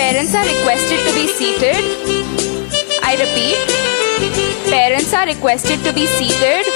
Parents are requested to be seated. I repeat, parents are requested to be seated.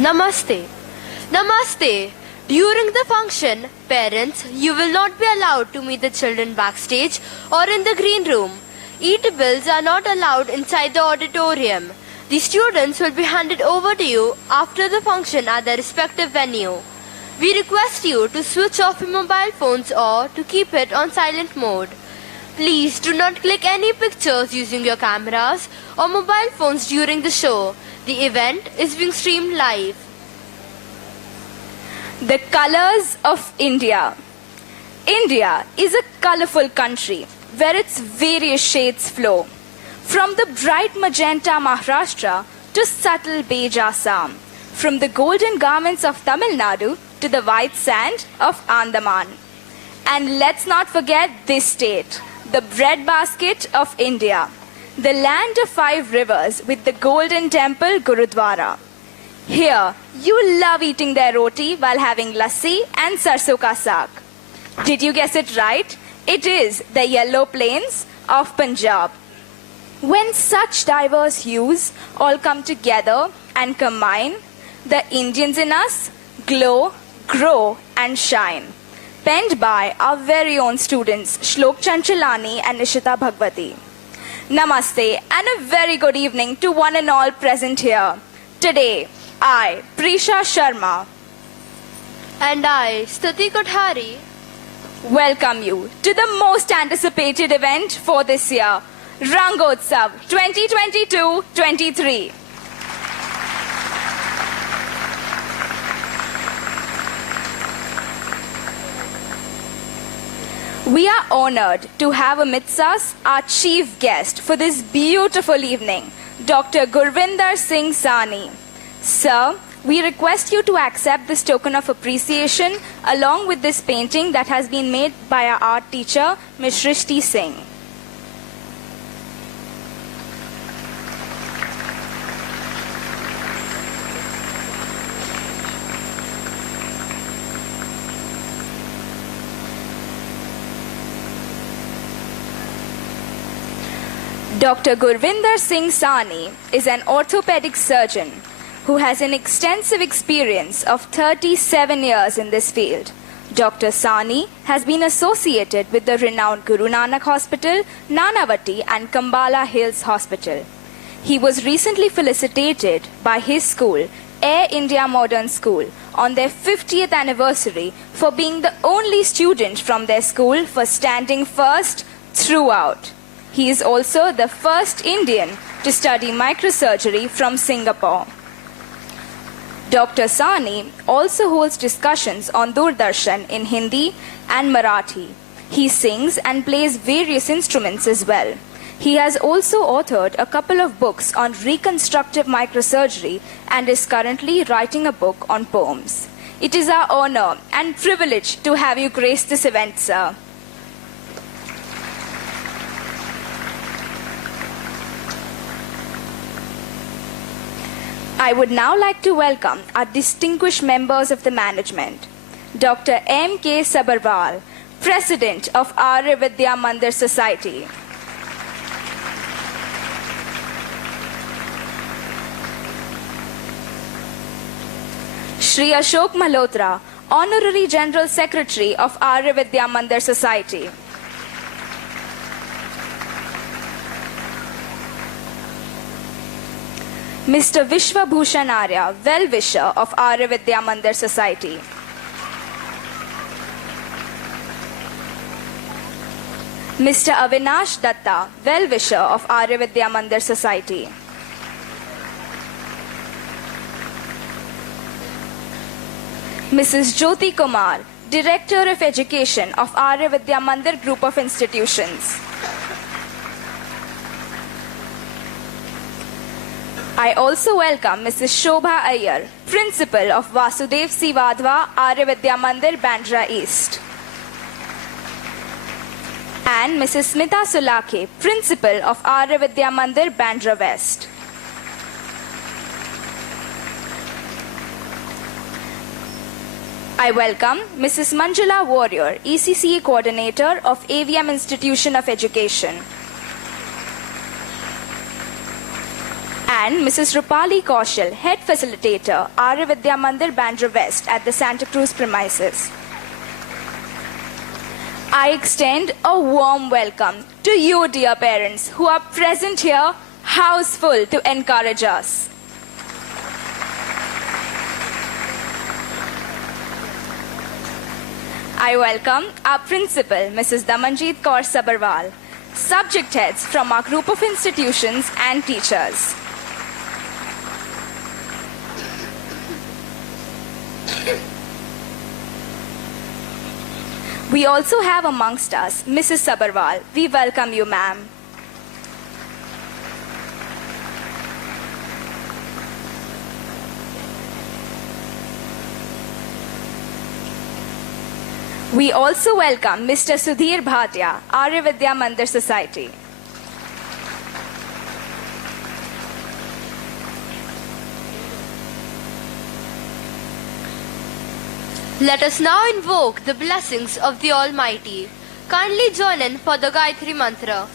Namaste. Namaste. During the function, parents, you will not be allowed to meet the children backstage or in the green room. Eatables are not allowed inside the auditorium. The students will be handed over to you after the function at their respective venue. We request you to switch off your mobile phones or to keep it on silent mode. Please do not click any pictures using your cameras or mobile phones during the show. The event is being streamed live. The colors of India. India is a colorful country where its various shades flow. From the bright magenta Maharashtra to subtle beige Assam. From the golden garments of Tamil Nadu to the white sand of Andaman. And let's not forget this state, the breadbasket of India, the land of 5 rivers with the golden temple Gurudwara. Here, you love eating their roti while having lassi and sarson ka saag. Did you guess it right? It is the yellow plains of Punjab. When such diverse hues all come together and combine, the Indians in us glow, grow and shine. Penned by our very own students Shlok Chanchalani and Nishita Bhagwati. Namaste and a very good evening to one and all present here. Today, I, Prisha Sharma, And I, Stuti Kothari, welcome you to the most anticipated event for this year, Rangotsav 2022-23. We are honored to have amidst us our chief guest for this beautiful evening, Dr. Gurvinder Singh Sani. Sir, we request you to accept this token of appreciation along with this painting that has been made by our art teacher, Ms. Shrishti Singh. Dr. Gurvinder Singh Sani is an orthopedic surgeon who has an extensive experience of 37 years in this field. Dr. Sani has been associated with the renowned Guru Nanak Hospital, Nanavati and Kambala Hills Hospital. He was recently felicitated by his school, Air India Modern School, on their 50th anniversary for being the only student from their school for standing first throughout. He is also the first Indian to study microsurgery from Singapore. Dr. Sani also holds discussions on Doordarshan in Hindi and Marathi. He sings and plays various instruments as well. He has also authored a couple of books on reconstructive microsurgery and is currently writing a book on poems. It is our honor and privilege to have you grace this event, sir. I would now like to welcome our distinguished members of the management. Dr. M.K. SOBHRAJ, President of ARYA VIDYA MANDIR Society. Shri Ashok Malhotra, Honorary General Secretary of ARYA VIDYA MANDIR Society. Mr. Vishwa Bhushan Arya, Well-Wisher of ARYA VIDYA MANDIR Society. Mr. Avinash Datta, Well-Wisher of ARYA VIDYA MANDIR Society. Mrs. Jyoti Kumar, Director of Education of ARYA VIDYA MANDIR Group of Institutions. I also welcome Mrs. Shobha Iyer, Principal of Vasudev C. Vadhva, ARYA VIDYA Mandir, Bandra East. And Mrs. Smita Sulake, Principal of ARYA VIDYA Mandir, Bandra West. I welcome Mrs. Manjula Warrior, ECCA Coordinator of AVM Institution of Education. and Mrs. Rupali Kaushal, Head Facilitator, ARYA VIDYA MANDIR, Bandra West at the Santa Cruz premises. I extend a warm welcome to you, dear parents, who are present here, house full, to encourage us. I welcome our principal, Mrs. Damanjeet Kaur Sabharwal, subject heads from our group of institutions and teachers. We also have amongst us Mrs. Sabharwal. We welcome you, ma'am. We also welcome Mr. Sudhir Bhatia, ARYA VIDYA Mandir Society. Let us now invoke the blessings of the Almighty. Kindly join in for the Gayatri Mantra.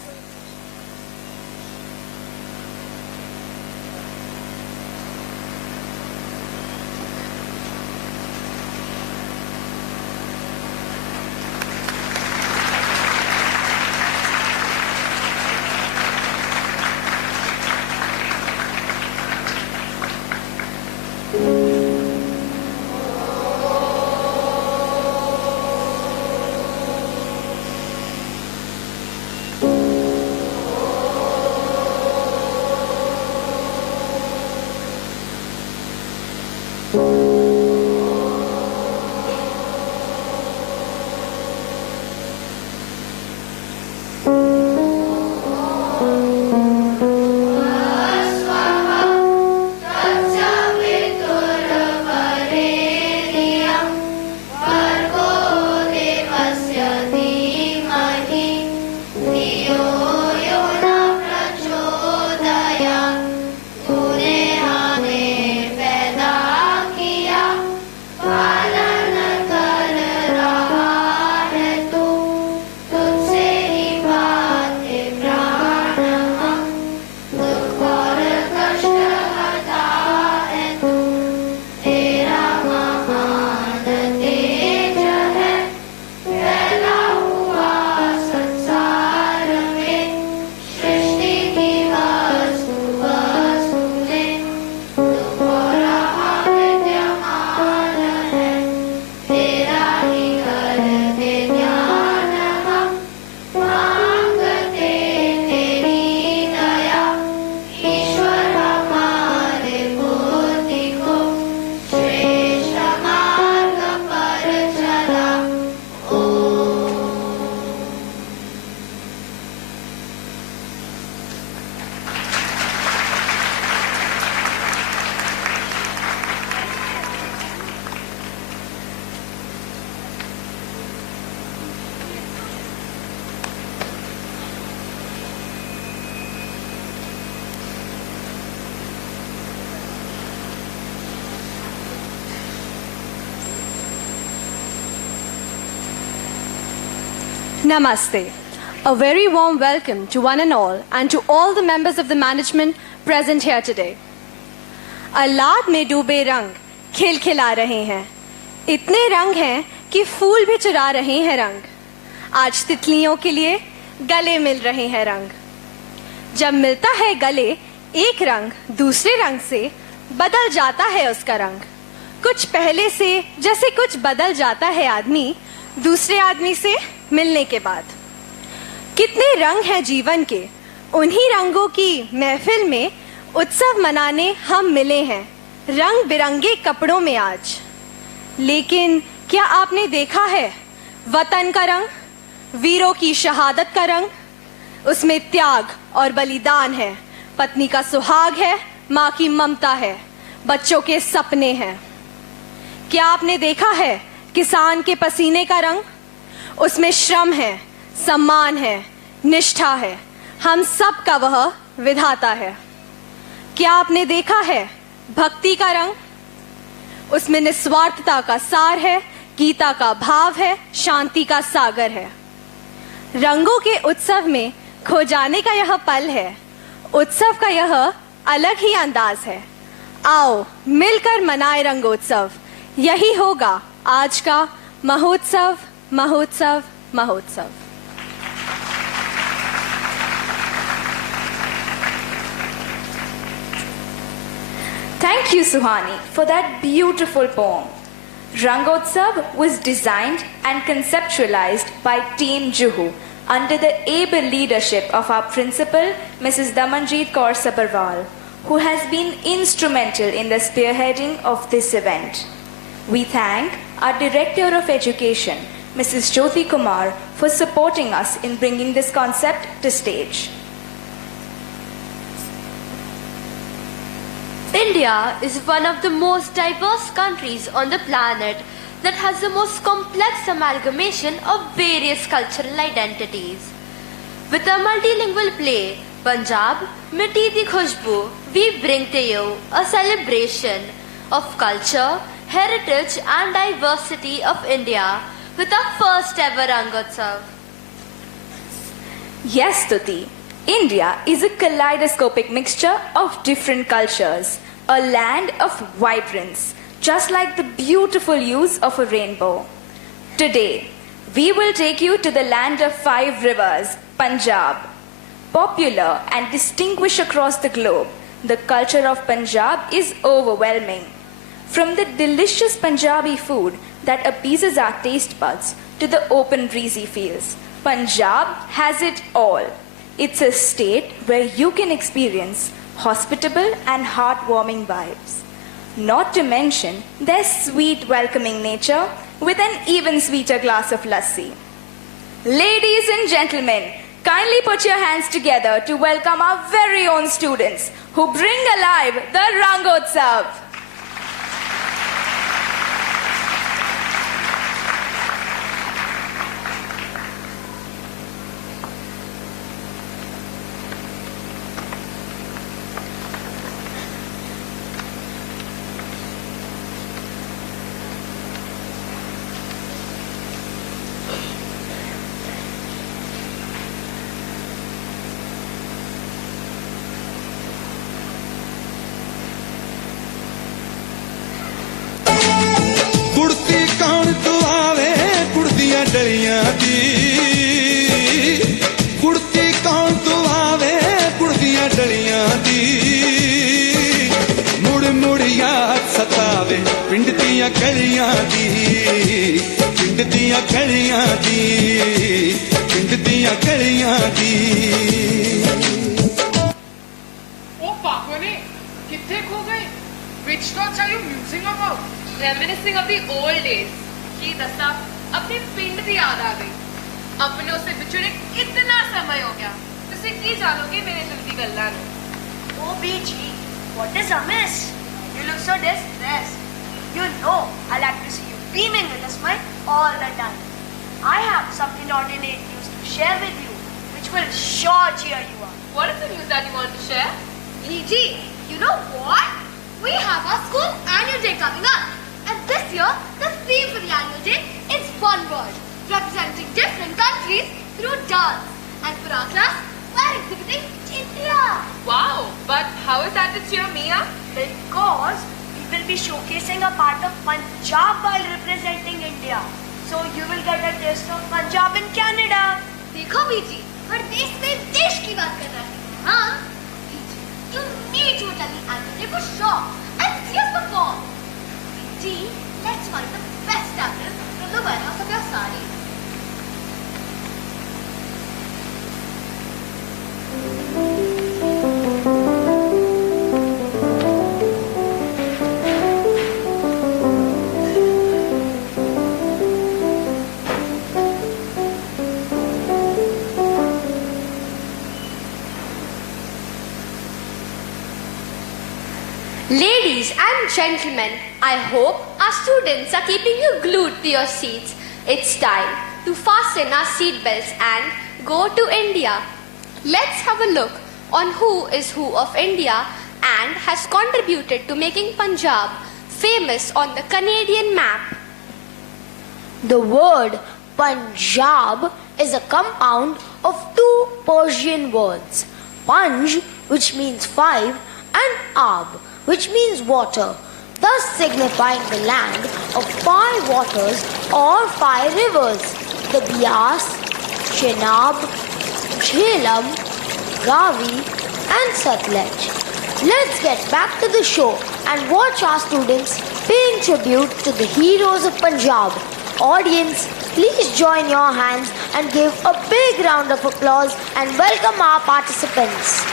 Namaste. A very warm welcome to one and to all the members of the management present here today. अल्लाद में डूबे रंग खिलखिला रहे हैं. इतने रंग हैं कि फूल भी चुरा रहे हैं रंग. आज तितलियों के लिए गले मिल रहे हैं रंग. जब मिलता है गले एक रंग दूसरे रंग से बदल जाता है उसका रंग. कुछ पहले से जैसे कुछ बदल जाता है आदमी दूसरे आदमी से मिलने के बाद. कितने रंग हैं जीवन के, उन्हीं रंगों की महफिल में उत्सव मनाने हम मिले हैं रंग बिरंगे कपड़ों में आज. लेकिन क्या आपने देखा है वतन का रंग, वीरों की शहादत का रंग? उसमें त्याग और बलिदान है, पत्नी का सुहाग है, माँ की ममता है, बच्चों के सपने हैं. क्या आपने देखा है किसान के पसीने का रंग? उसमें श्रम है, सम्मान है, निष्ठा है, हम सब का वह विधाता है. क्या आपने देखा है भक्ति का रंग? उसमें निस्वार्थता का सार है, गीता का भाव है, शांति का सागर है. रंगों के उत्सव में खो जाने का यह पल है, उत्सव का यह अलग ही अंदाज है। आओ मिलकर मनाए रंगोत्सव, यही होगा आज का महोत्सव महोत्सव महोत्सव। Thank you, Suhani, for that beautiful poem. Rangotsav was designed and conceptualized by Team Juhu under the able leadership of our principal, Mrs. Damanjeet Kaur Sabharwal, who has been instrumental in the spearheading of this event. We thank our Director of Education, Mrs. Jyoti Kumar, for supporting us in bringing this concept to stage. India is one of the most diverse countries on the planet that has the most complex amalgamation of various cultural identities. With a multilingual play, Punjab, Mitti the Khusboo, we bring to you a celebration of culture, heritage and diversity of India with our first ever Rangotsav. Yes, Tuti. India is a kaleidoscopic mixture of different cultures, a land of vibrance, just like the beautiful hues of a rainbow. Today, we will take you to the land of 5 rivers, Punjab. Popular and distinguished across the globe, the culture of Punjab is overwhelming. From the delicious Punjabi food that appeases our taste buds to the open breezy fields, Punjab has it all. It's a state where you can experience hospitable and heartwarming vibes. Not to mention their sweet welcoming nature with an even sweeter glass of lassi. Ladies and gentlemen, kindly put your hands together to welcome our very own students who bring alive the Rangotsav. डलियां दी कुड़ती कौन तू आवे कुड़दियां डलियां दी मुड़ मुड़ याद सतावे पिंड दियां गलियां दी पिंड दियां गलियां दी पिंड दियां गलियां दी ओ पागोने कितने खो गए? Which thoughts are you musing about? Reminiscing of the old days. की दस्ता अपने पिंड की याद आ गई। अपने उसे बिछड़े कितना समय हो गया। तुसी की जानोगे मेरे दिल की गल्लां नूं? Oh BG, what is amiss? You look so distressed. You know I like to see you beaming with a smile all the time. I have some inordinate news to share with you, which will sure cheer you up. What is the news that you want to share? BG, you know what? We have our school annual day coming up. And this year, the theme for the annual day is one word, representing different countries through dance. And for our class, we're exhibiting India. Wow, but how is that to cheer me up? Because we will be showcasing a part of Punjab while representing India. So you will get a taste of Punjab in Canada. देखो बीजी, हर देश में देश की बात कर रहे हैं, हाँ? बीजी, you need to attend the annual day for sure and see us perform. BG, let's find the best dancers from the warehouse of your sarees. Ladies and gentlemen, I hope our students are keeping you glued to your seats. It's time to fasten our seatbelts and go to India. Let's have a look on who is who of India and has contributed to making Punjab famous on the Canadian map. The word Punjab is a compound of 2 Persian words, Punj, which means 5, and Ab, which means water, thus signifying the land of 5 waters or 5 rivers, the Bias, Chenab, Jhelum, Ravi and Satluj. Let's get back to the show and watch our students paying tribute to the heroes of Punjab. Audience, please join your hands and give a big round of applause and welcome our participants.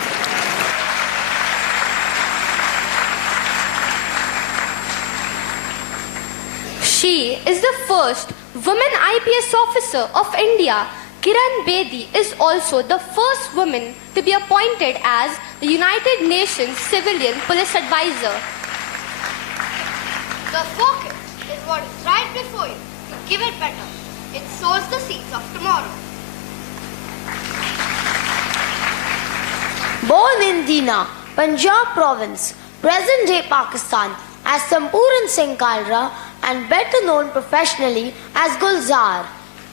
She is the first woman IPS officer of India. Kiran Bedi is also the first woman to be appointed as the United Nations Civilian Police Advisor. The focus is what is right before you. To give it better, it sows the seeds of tomorrow. Born in Dina, Punjab province, present-day Pakistan, as Sampuran Singh Kalra and better known professionally as Gulzar,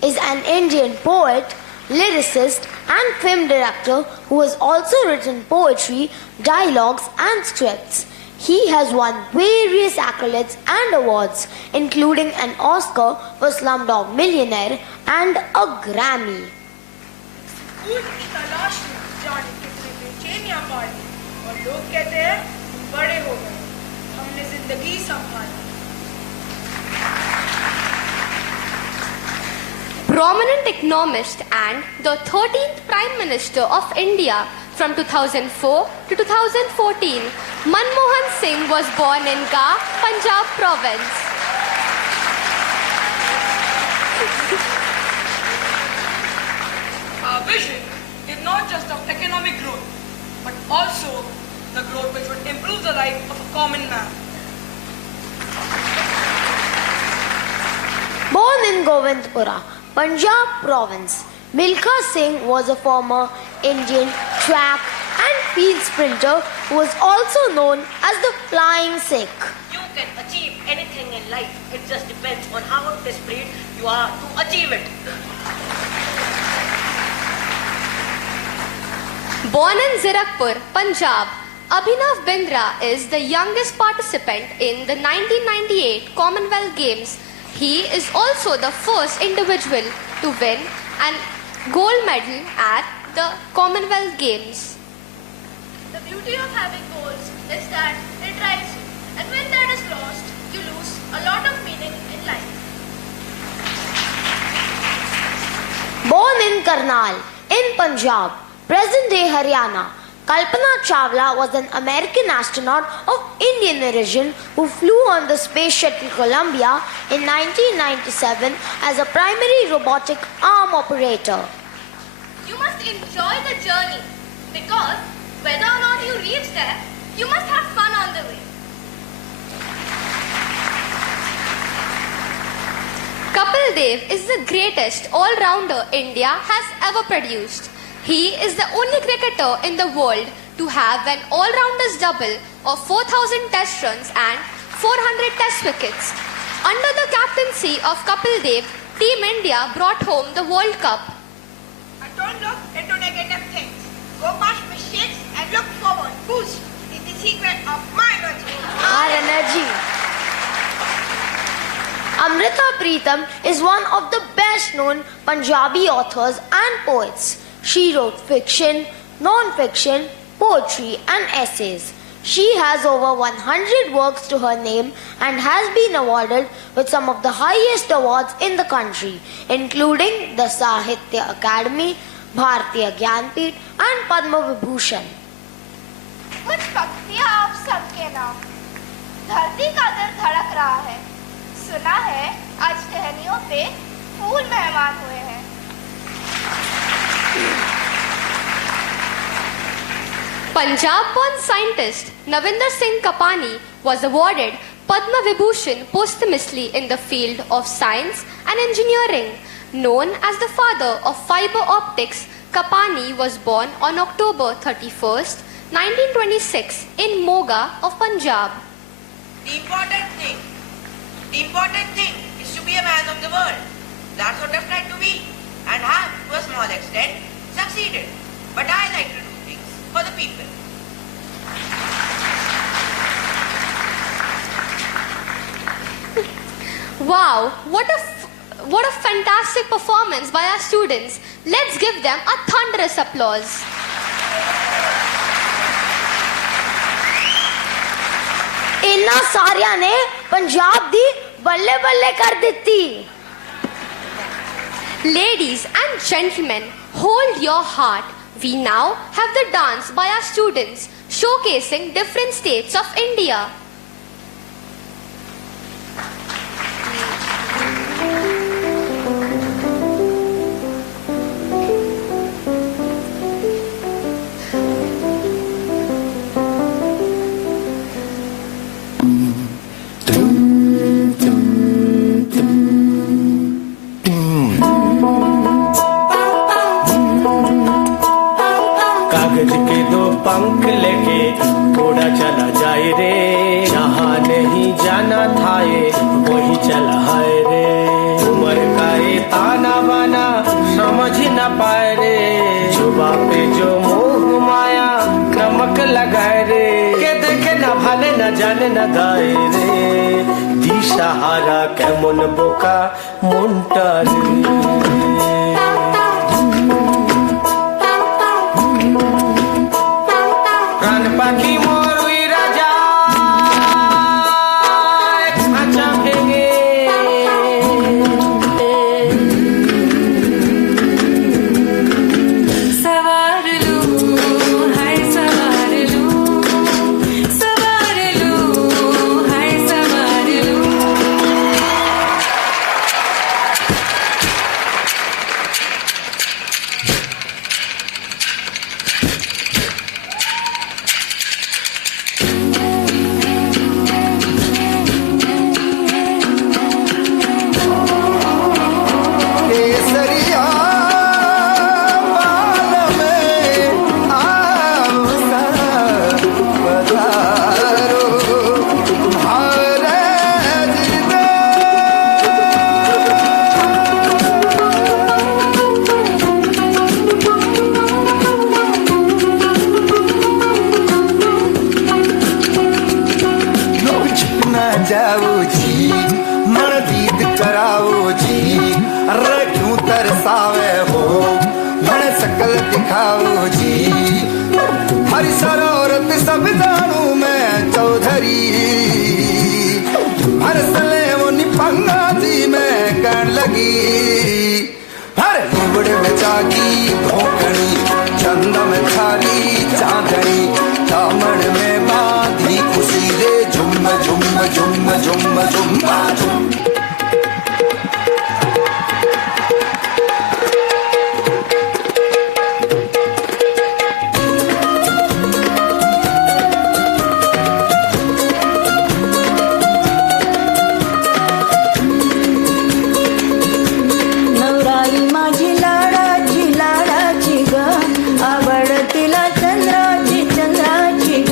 is an Indian poet, lyricist and film director who has also written poetry, dialogues and scripts. He has won various accolades and awards, including an Oscar for Slumdog Millionaire and a Grammy. School की तलाश में जाने कितने बेचैनियां पाली और लोग कहते हैं तुम बड़े हो गए, हमने जिंदगी संभाली. Prominent economist and the 13th Prime Minister of India from 2004 to 2014, Manmohan Singh was born in Ga, Punjab province. Our vision is not just of economic growth, but also the growth which would improve the life of a common man. Born in Govindpura, Punjab province, Milkha Singh was a former Indian track and field sprinter who was also known as the Flying Sikh. You can achieve anything in life. It just depends on how desperate you are to achieve it. Born in Zirakpur, Punjab, Abhinav Bindra is the youngest participant in the 1998 Commonwealth Games. He is also the first individual to win an gold medal at the Commonwealth Games. The beauty of having goals is that it drives you, and when that is lost, you lose a lot of meaning in life. Born in Karnal, in Punjab, present-day Haryana, Kalpana Chawla was an American astronaut of Indian origin who flew on the Space Shuttle Columbia in 1997 as a primary robotic arm operator. You must enjoy the journey because whether or not you reach there, you must have fun on the way. Kapil Dev is the greatest all-rounder India has ever produced. He is the only cricketer in the world to have an all-rounders double of 4,000 test runs and 400 test wickets. Under the captaincy of Kapil Dev, Team India brought home the World Cup. And don't look into negative things. Go past mistakes and look forward. Boost is the secret of my energy. Our energy. Amrita Preetham is one of the best-known Punjabi authors and poets. She wrote fiction, non-fiction, poetry and essays. She has over 100 works to her name and has been awarded with some of the highest awards in the country, including the Sahitya Academy, Bharatiya Gyanpith and Padma Vibhushan. कुछ पंक्तियां आप सबके नाम. धरती का दिल धड़क रहा है. सुना है आज टहनियों पे फूल मेहमान हुए हैं. Punjab-born scientist Navinder Singh Kapani was awarded Padma Vibhushan posthumously in the field of science and engineering. Known as the father of fiber optics, Kapani was born on October 31st, 1926 in Moga of Punjab. The important thing is to be a man of the world. That's what I've tried to be, and have, to a small extent, succeeded. But I like to do things for the people. Wow, what a fantastic performance by our students. Let's give them a thunderous applause. इन्ना सारिया ने पंजाब दी बल्ले बल्ले कर दिती. Ladies and gentlemen, hold your heart. We now have the dance by our students showcasing different states of India. कागज के दो पंख लेके उड़ा चला जाए रे, जहाँ नहीं जाना था ये वही चला है रे. उम्र का ये ताना बाना समझ न पाए रे, जुबा पे जो मोह माया नमक लगाए रे. के देखे न भाले न जाने न गाए रे, दिशाहारा केमन बोका मुंटा रे. पाखी मोरुई राजा खाचा भेगे, सवार लू हाय सवार लू, सवार लू हाय सवार लू. जाओ जी मन दीद कराओ जी, अरे क्यों तरसावे हो मन सकल दिखाओ जी. हरी सरोरत सब जानू मैं चौधरी, हर सले वो निपंगा जी मैं कहन लगी. हर उबड़े में जागी धोकनी, चंदा में खाली चांदनी, दामन में बांधी खुशी रे झुम झुम झुम झुम झुम्बा झुम. नवराई माझी लाडाची लाडाची ग, आवडतीला चंद्राची चंद्राची ग.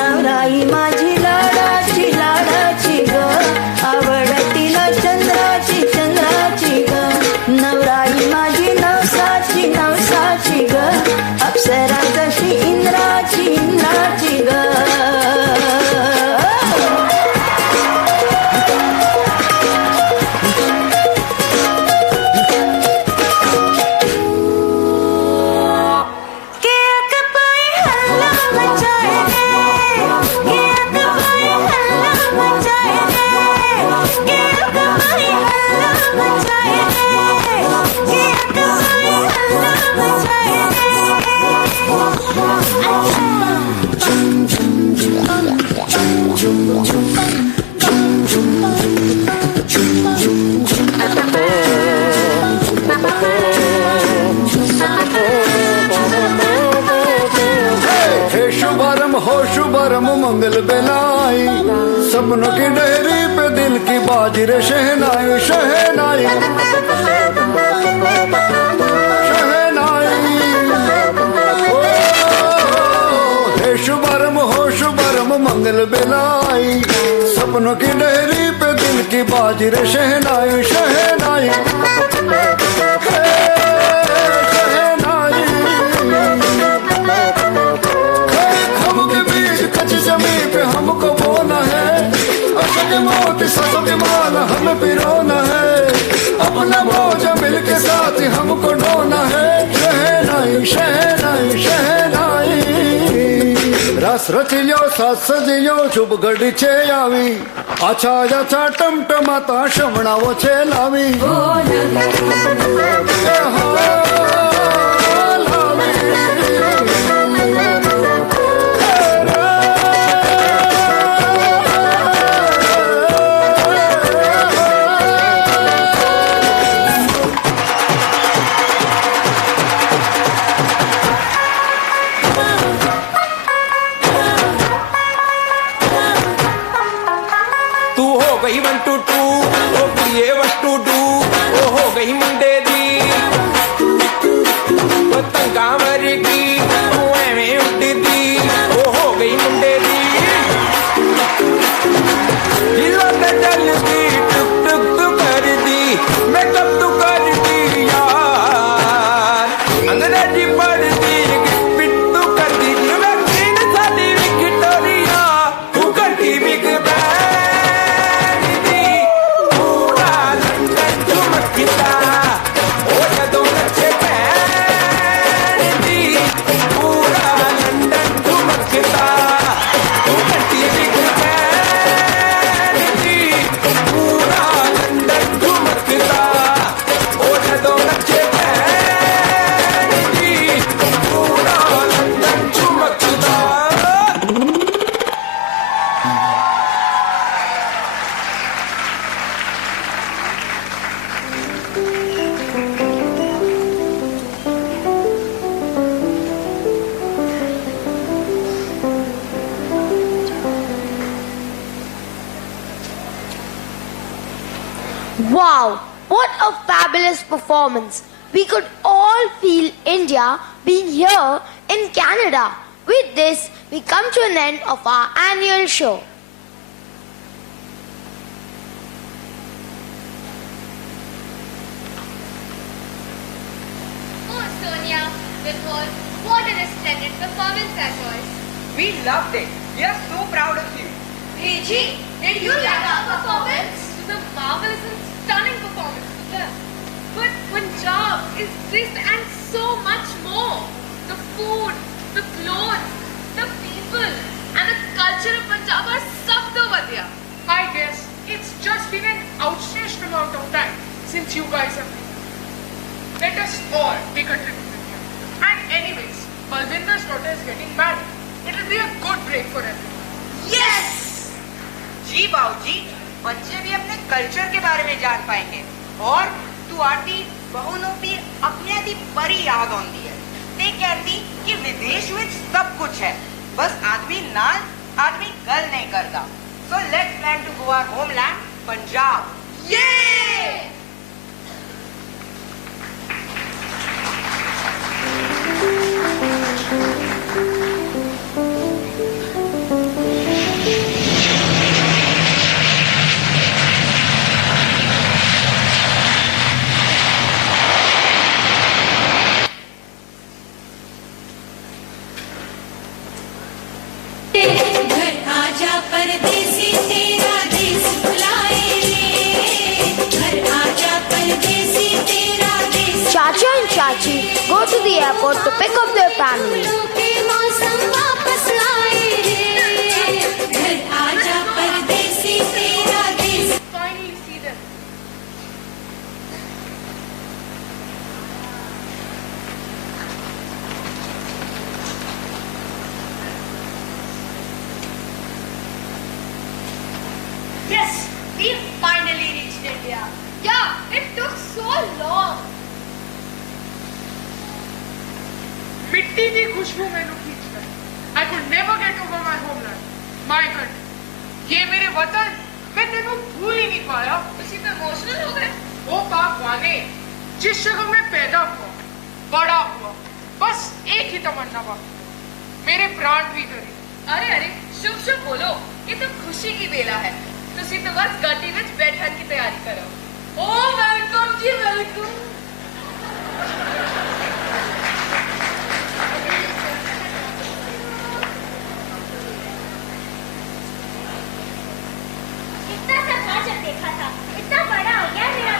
नवराई माझी लाडाची लाडाची ग, आवडतीला चंद्राची चंद्राची ग. नवराई माझी नवसाची नवसाची ग, अप्सरा जशी इंद्राची इंद्राची ग. हो शुभरम मंगल बेलाई, सपनों की डेहरी पे दिल की बाजी रे शहनाई शहनाई शहनाई. हे शुभरम हो शुभरम मंगल बेलाई, सपनों की डेहरी पे दिल की बाजी रे शहनाई शहनाई. हमको बोना है अशक मौत ससुर माल हम फिर अपना बोझ मिलके साथ हमको ढोना है। शहनाई शहनाई शहनाई रस रचिलो सास सजिलो शुभ घडीचे यावी आछा याचा टमटमाता शमणावो छे लावी Wow, what a fabulous performance. We could all feel India being here in Canada. With this, we come to an end of our annual show. Oh, Sonia, Vibhor, what a splendid performance that was. We loved it. We are so proud of you. Biji, did you like our performance? It was a marvelous and stunning performance. Yes. But Punjab is this and so much more. The food, the clothes, the people, and the culture of Punjab are sabto vadiya. I guess it's just been an outstretched amount of time since you guys have been here. Let us all take a trip with you. And anyways, Balvinder's daughter is getting married. It will be a good break for everyone. Yes! जी बाऊजी, बच्चे भी अपने culture के बारे में जान पाएंगे और तुआटी बहुनों भी अपने दी बड़ी याद आती है। ते कहती कि विदेश में सब कुछ है, बस आदमी नाल आदमी गल नहीं करता। So let's plan to go our homeland, Punjab. Yay! Chacha and Chachi go to the airport to pick up their family. Finally see them. Yes, we finally reached India. Yeah, it took so long. Mitti की खुशबू मैंने खींच कर। I could never get over my homeland, my country. ये मेरे वतन, मैं तेनों भूल ही नहीं पाया। उसी पे इमोशनल हो गए। ओ पाकवाने, जिस जगह में पैदा हुआ, बड़ा हुआ, बस एक ही तमन्ना बाकी, मेरे प्राण भी करी। अरे अरे, शुभ शुभ बोलो, ये तो खुशी की बेला है। तुसी तो बस गड्डी विच बैठन की तैयारी करो। ओ वेलकम जी वेलकम। इतना सा था जब देखा था, इतना बड़ा हो गया मेरा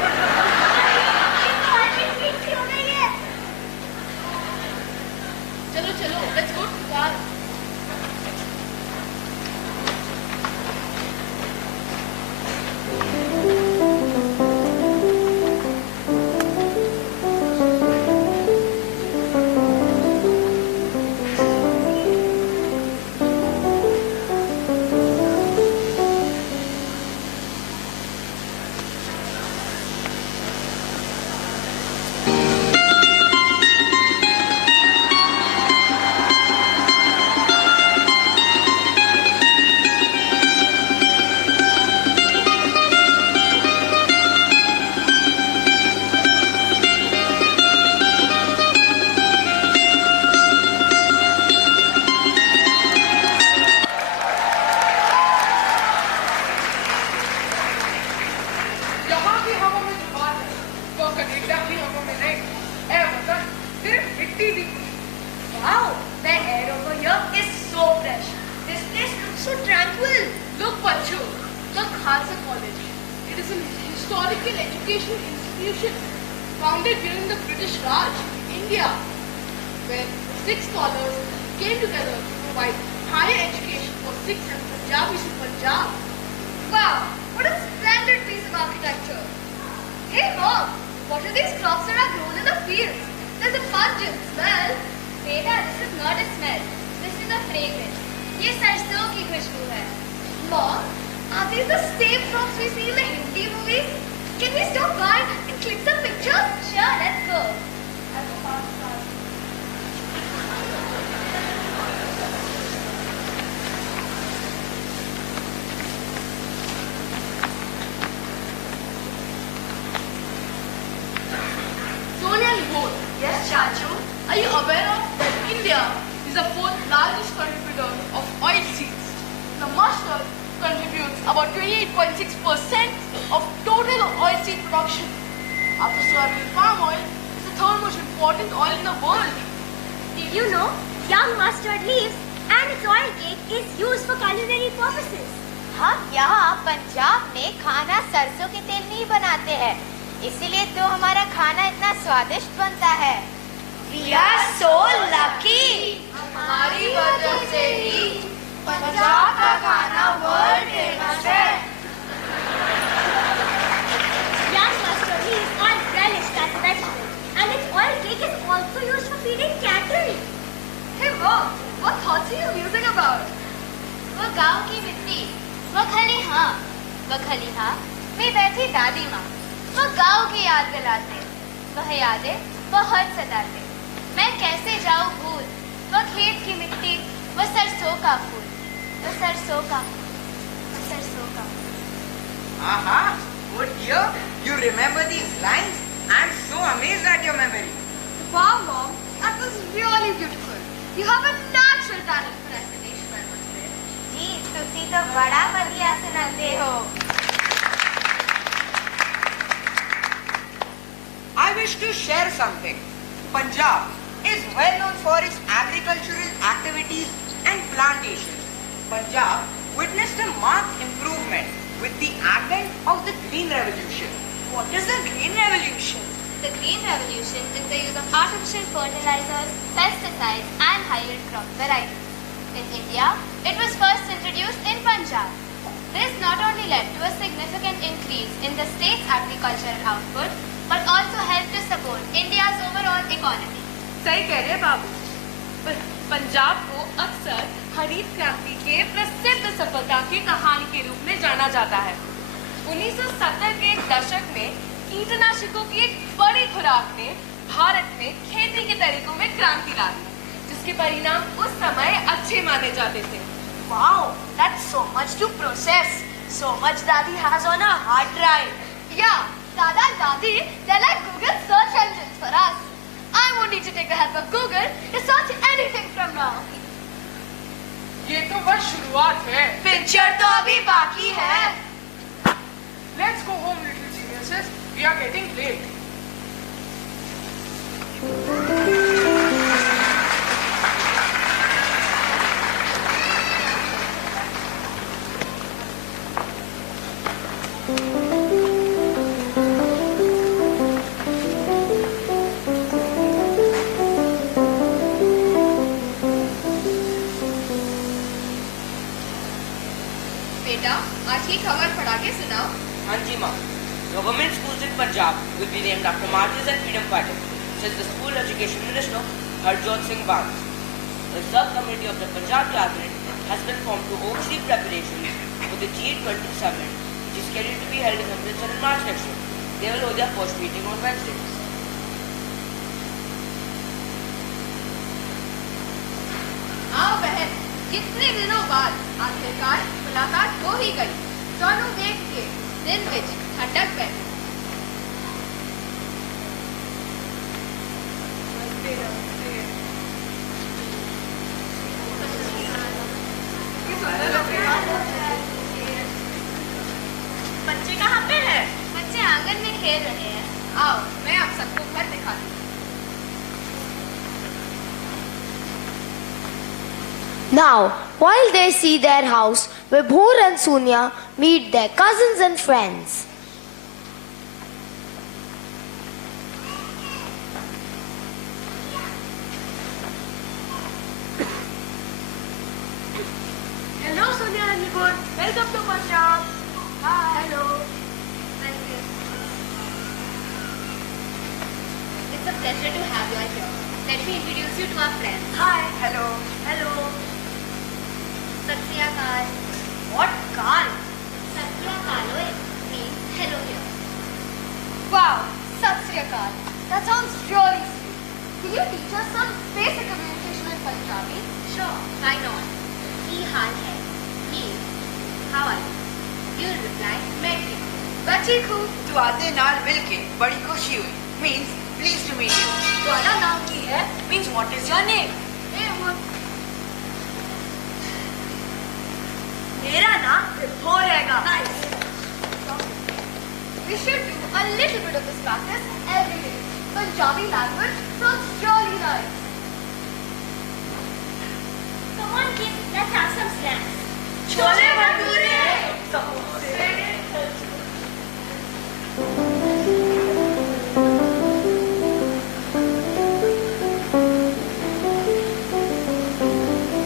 historical educational institution founded during the British Raj in India, where 6 scholars came together to provide higher education for Sikhs and Punjabis in Punjab. Wow, what a splendid piece of architecture. Hey Mom, what are these crops that are grown in the fields? There's a pungent smell. Beta, this is not a smell. This is a fragrance. ये सरसों की खुशबू है. Mom, are these the same crops we see in the Hindi movies? Can we stop by and click some pictures? Sure, let's go. Yes, Chachu. Are you aware of that India is the 4th largest contributor of oilseeds? The mustard contributes about 28.6% of total oilseed production. After soybean palm oil, it's the 3rd most important oil in the world. Did you know young mustard leaves and its oil cake is used for culinary purposes? हम यहाँ पंजाब में खाना सरसों के तेल में ही बनाते हैं, इसीलिए तो हमारा खाना इतना स्वादिष्ट बनता है। We are so lucky. हमारी वजह से ही पंजाब का खाना वर्ल्ड फेमस है। Young mustard leaves are relished as a vegetable, and its oil cake is also used for feeding cattle. Hey Mom, what thoughts are you musing about? वो गांव की मिट्टी, वो खलिहां, में बैठी दादी माँ, वो गांव की याद दिलाते, वह यादें बहुत सताते। मैं कैसे जाऊँ भूल, वो खेत की मिट्टी, वो सरसों का फूल, वो सरसों का, वो सरसों का। Aha, oh dear, you remember these lines? I'm so amazed at your memory. Wow, Mom, that was really beautiful. You have a natural talent for recitation, I must say. जी, तुसी तो बड़ा बढ़िया सुनाते हो। I wish to share something. Punjab is well known for its agricultural activities and plantations. Punjab witnessed a marked improvement with the advent of the Green Revolution. What is the Green Revolution? The Green Revolution is the use of artificial fertilizers, pesticides and high-yield crop varieties. In India, it was first introduced in Punjab. This not only led to a significant increase in the state's agricultural output, but also helped to support India's overall economy. सही कह रहे हैं बाबू। पंजाब को अक्सर हरित क्रांति के प्रसिद्ध सफलता की कहानी के रूप में जाना जाता है। 1970 के दशक में कीटनाशकों की एक बड़ी खुराक ने भारत में खेती के तरीकों में क्रांति ला दी, जिसके परिणाम उस समय अच्छे माने जाते थे। Wow, that's so much to process. So much Daddy has on a hard drive. Yeah, Dada and Dadi, they're like Google search engines for us. I won't need to take the help of Google to search anything from now. ये तो बस शुरुआत है। Picture तो अभी बाकी है। Let's go home, little geniuses. We are getting late. बेटा, आज की खबर पढ़ा के सुनाओ। हाँ जी माँ। Government schools in Punjab will be named after martyrs and freedom fighters, says the School Education Minister Harjot Singh Barnes. The sub-committee of the Punjab Cabinet has been formed to oversee preparations for the G20 summit, which is scheduled to be held in Amritsar in March next year. They will hold their first meeting on Wednesday. आओ बहन, कितने दिनों बाद आखिरकार मुलाकात हो ही गई। दोनों वेख के दिन विच ठंडक बैठी। बच्चे कहाँ पे हैं? बच्चे आंगन में खेल रहे हैं। आओ, मैं आप सबको घर दिखाती हूँ। Now, while they see their house, Vibhor and Sonia meet their cousins and friends. Khusboo, welcome to Punjab. Hi. Hello. Thank you. It's a pleasure to have you all here. Let me introduce you to our friends. Hi. Hello. Hello. Sat Sri Akal. What Kal? Sat Sri Akal means hello here. Wow, Sat Sri Akal. That sounds really sweet. Can you teach us some basic communication in Punjabi? Sure, why not? Ki hal hai means how are you? You will reply मैं ठीक हूँ. बच्ची को ਤੁਹਾਡੇ ਨਾਲ ਮਿਲ ਕੇ ਬੜੀ ਖੁਸ਼ੀ ਹੋਈ means pleased to meet you. तुम्हारा नाम की है? Means what is your name? मेरा नाम विभोर रहेगा. Nice. We should do a little bit of this practice every day. Punjabi language sounds really nice. Come on kids, let's have some snacks. Chole bhature, समोसे.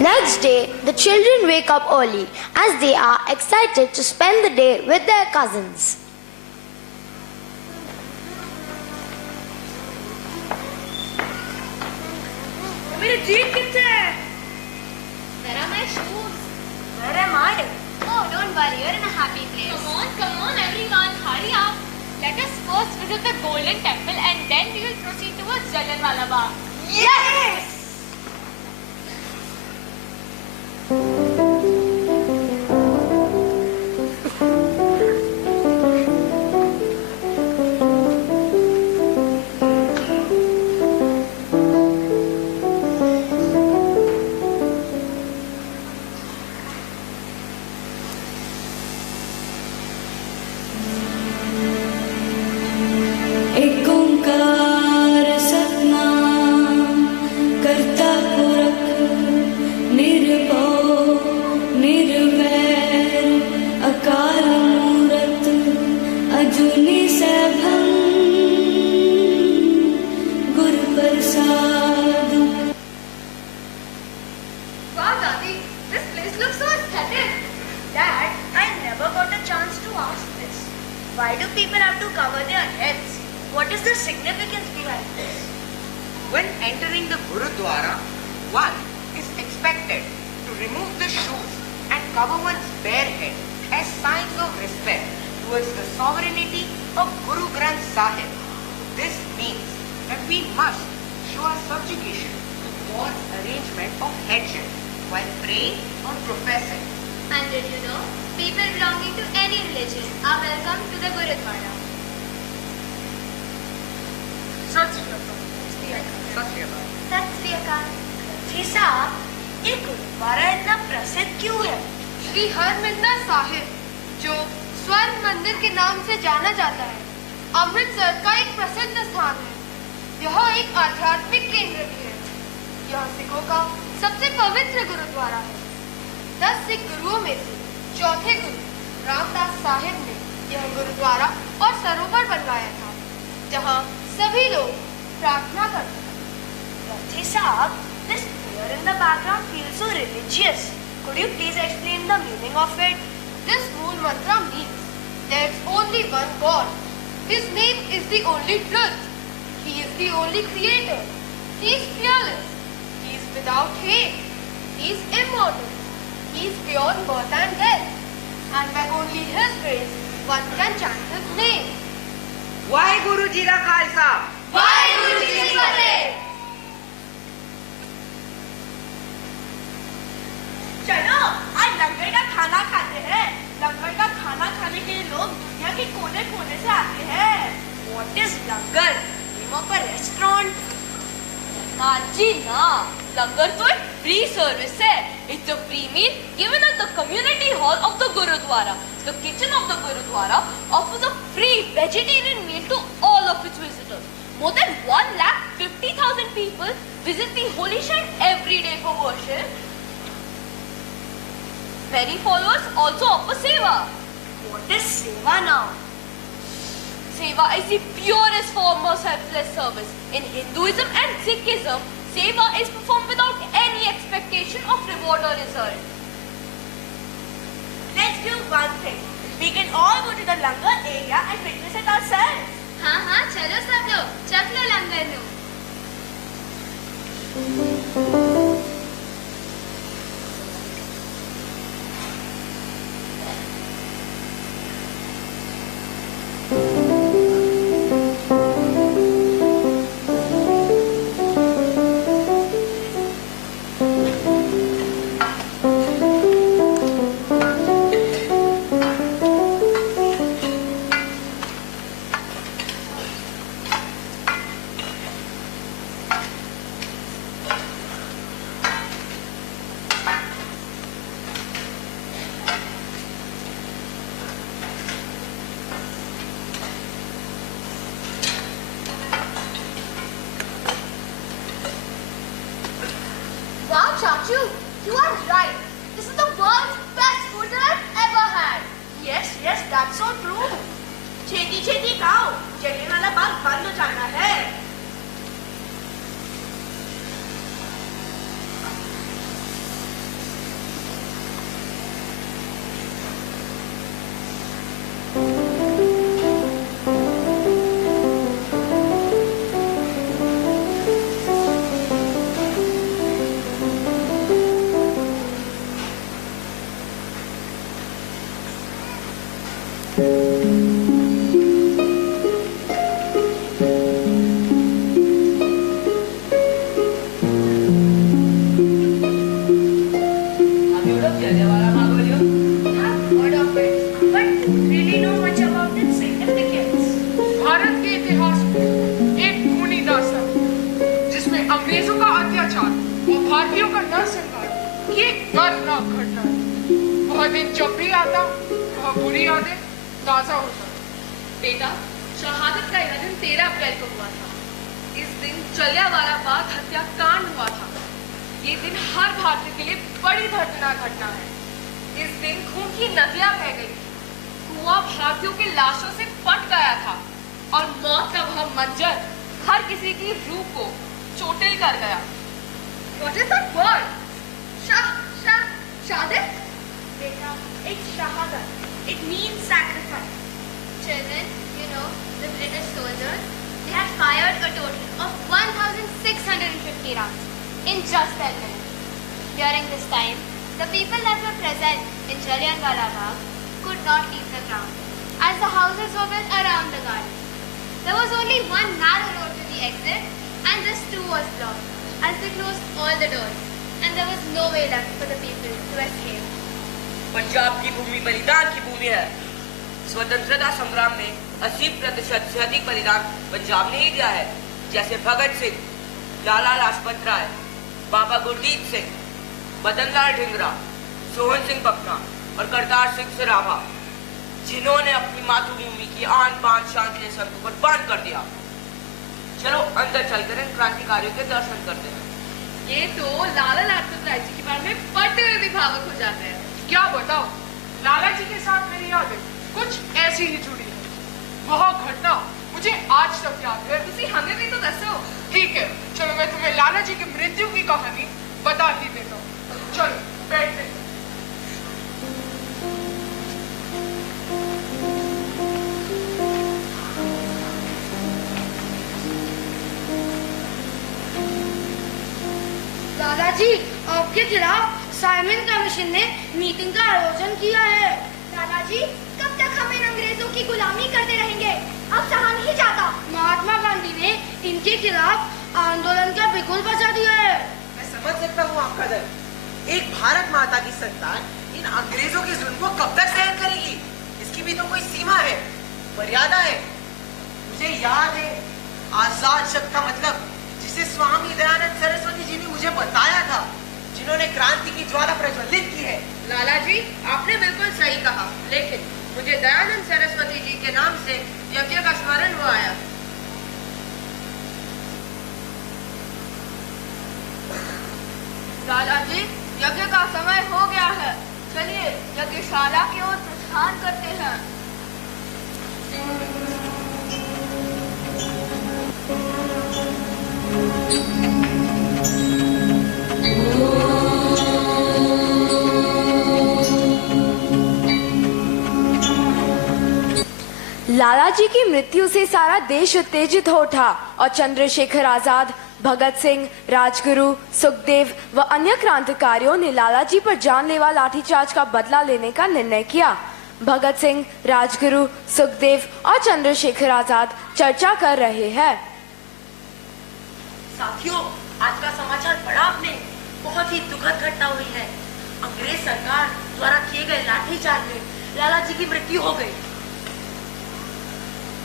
Next day, the children wake up early as they are excited to spend the day with their cousins. मेरे jeep कितने हैं? Where are my shoes? Where am I? Oh, don't worry, you're in a happy place. Come on everyone, hurry up. Let us first visit the Golden Temple and then we will proceed towards Jallianwala Bagh. Yes! एक ओंकार सतनाम करता पुरख निर्भव निर्वैर अकाल मूरत अजूनी सैभं गुर प्रसाद. Wow Dadi, this place looks so aesthetic. Dad, I never got a chance to ask this. Why do people have to cover their heads? What is the significance behind this? When entering the Gurudwara, one is expected to remove the shoes and cover one's bare head as signs of respect towards the sovereignty of Guru Granth Sahib. This means that we must show our subjugation to God's arrangement of headship while praying or professing. And did you know, people belonging to any religion are welcome to the Gurudwara. Sat Sri Akal. Sat Sri Akal. Sat Sri Akal. जी साहब, ये गुरुद्वारा इतना प्रसिद्ध क्यों है? श्री हरमिंदर साहिब, जो स्वर्ण मंदिर के नाम से जाना जाता है, अमृतसर का एक प्रसिद्ध स्थान है. यह एक आध्यात्मिक केंद्र भी है. यह सिखों का सबसे पवित्र गुरुद्वारा है. 10 सिख गुरुओं में से चौथे गुरु रामदास साहिब ने यह गुरुद्वारा और सरोवर बनवाया था, जहाँ सभी लोग प्रार्थना करते हैं. जी साहब, this prayer in the background feels so religious. Could you please explain the meaning of it? This moon mantra means there's only one God. His name is the only truth. He is the only creator. He is fearless. He is without hate. He is immortal. He is beyond birth and death. And by only his grace, one can chant his name. Waheguru Ji da Khalsa. Waheguru Ji ki Fateh. चलो आज लंगर का खाना खाते हैं. लंगर का खाना खाने के लिए लोग दुनिया के कोने कोने से आते हैं. What is langar? Name of a restaurant? ना जी ना, लंगर तो एक फ्री सर्विस है. It's a free meal given at the community hall of the Gurudwara. The kitchen of the Gurudwara offers a free vegetarian meal to all of its visitors. More than 1,50,000 people visit the holy shrine every day for worship. Many followers also offer seva. What is seva now? Seva is the purest form of selfless service. In Hinduism and Sikhism, seva is performed without any expectation of reward or result. one thing. We can all go to the langar area and witness it ourselves. हाँ हाँ चलो सब लोग चख लो लंगर नु Wow, Chachu, you are right. This is the world's best food that I've ever had. Yes, that's so true. छेती खाओ, जलियांवाला वाला बाग बंद हो जाना है. बेटा, शहादत का यह दिन 13 अप्रैल को हुआ था। इस दिन जलियांवाला बाग हत्याकांड हुआ था। ये दिन हर भारतीय के लिए बड़ी दर्दनाक घटना है। इस दिन खून की नदियां बह गई, कुआं भारतीयों की लाशों से फट गया था और मौत का वह मंजर हर किसी की रूह को चोटिल कर गया। What is that word? Shahadat? Beta, it's shahadat. It means sacrifice. Children, you know, the British soldiers, they had fired a total of 1,650 rounds in just 10 minutes. During this time, the people that were present in Jallianwala Bagh could not leave the ground, as the houses were built around the garden. There was only one narrow road to the exit, and this too was blocked, as they closed all the doors, and there was no way left for the people to escape. Punjab की भूमि बलिदान की भूमि है। स्वतंत्रता संग्राम में 80% से अधिक बलिदान पंजाब ने ही दिया है, जैसे भगत सिंह, लाला लाजपत राय, बाबा गुरदीप सिंह, मदन लाल ढींगरा, सोहन सिंह पखना और करतार सिंह सराभा, जिन्होंने अपनी मातृभूमि की आन बान शान के सर को कुर्बान कर दिया। चलो अंदर चलकर इन क्रांतिकारियों के दर्शन करते हैं। ये तो लाला लाजपत राय जी के बारे में पढ़ते हुए भी भावुक हो जाते हैं। क्या बताओ, लाला जी के साथ मेरी यादें कुछ ऐसी ही जुड़ी है। वह घटना मुझे आज तक याद है। तुसी हमें भी तो दसो। ठीक है, चलो मैं तुम्हें लाला जी की मृत्यु की कहानी बता ही देता हूँ। चलो बैठते हैं। दादाजी, आपके खिलाफ साइमन कमीशन ने मीटिंग का आयोजन किया है। दादाजी, कब तक हम इन अंग्रेजों की गुलामी करते रहेंगे? अब सहा नहीं जाता। महात्मा गांधी ने इनके खिलाफ आंदोलन का बिगुल बजा दिया है। मैं समझ सकता हूँ आपका दर्द। एक भारत माता की संतान इन अंग्रेजों के जुल्म को कब तक सहन करेगी? इसकी भी तो कोई सीमा है, मर्यादा है। मुझे याद है आजाद शब्द का मतलब, जिसे स्वामी दयानंद सरस्वती जी ने मुझे बताया था, जिन्होंने क्रांति की ज्वाला प्रज्वलित की है। लाला जी, आपने बिल्कुल सही कहा, लेकिन मुझे दयानंद सरस्वती जी के नाम से यज्ञ का स्मरण हुआ आया। लाला जी, यज्ञ का समय हो गया है। चलिए यज्ञशाला की ओर प्रस्थान करते हैं। जी की मृत्यु से सारा देश उत्तेजित हो उठा और चंद्रशेखर आजाद, भगत सिंह, राजगुरु, सुखदेव व अन्य क्रांतिकारियों ने लाला जी पर जानलेवा लाठीचार्ज का बदला लेने का निर्णय किया। भगत सिंह, राजगुरु, सुखदेव और चंद्रशेखर आजाद चर्चा कर रहे हैं। साथियों, आज का समाचार पढ़ा आपने? बहुत ही दुखद घटना हुई है। अंग्रेज सरकार द्वारा किए गए लाठीचार्ज में लाला जी की मृत्यु हो गई।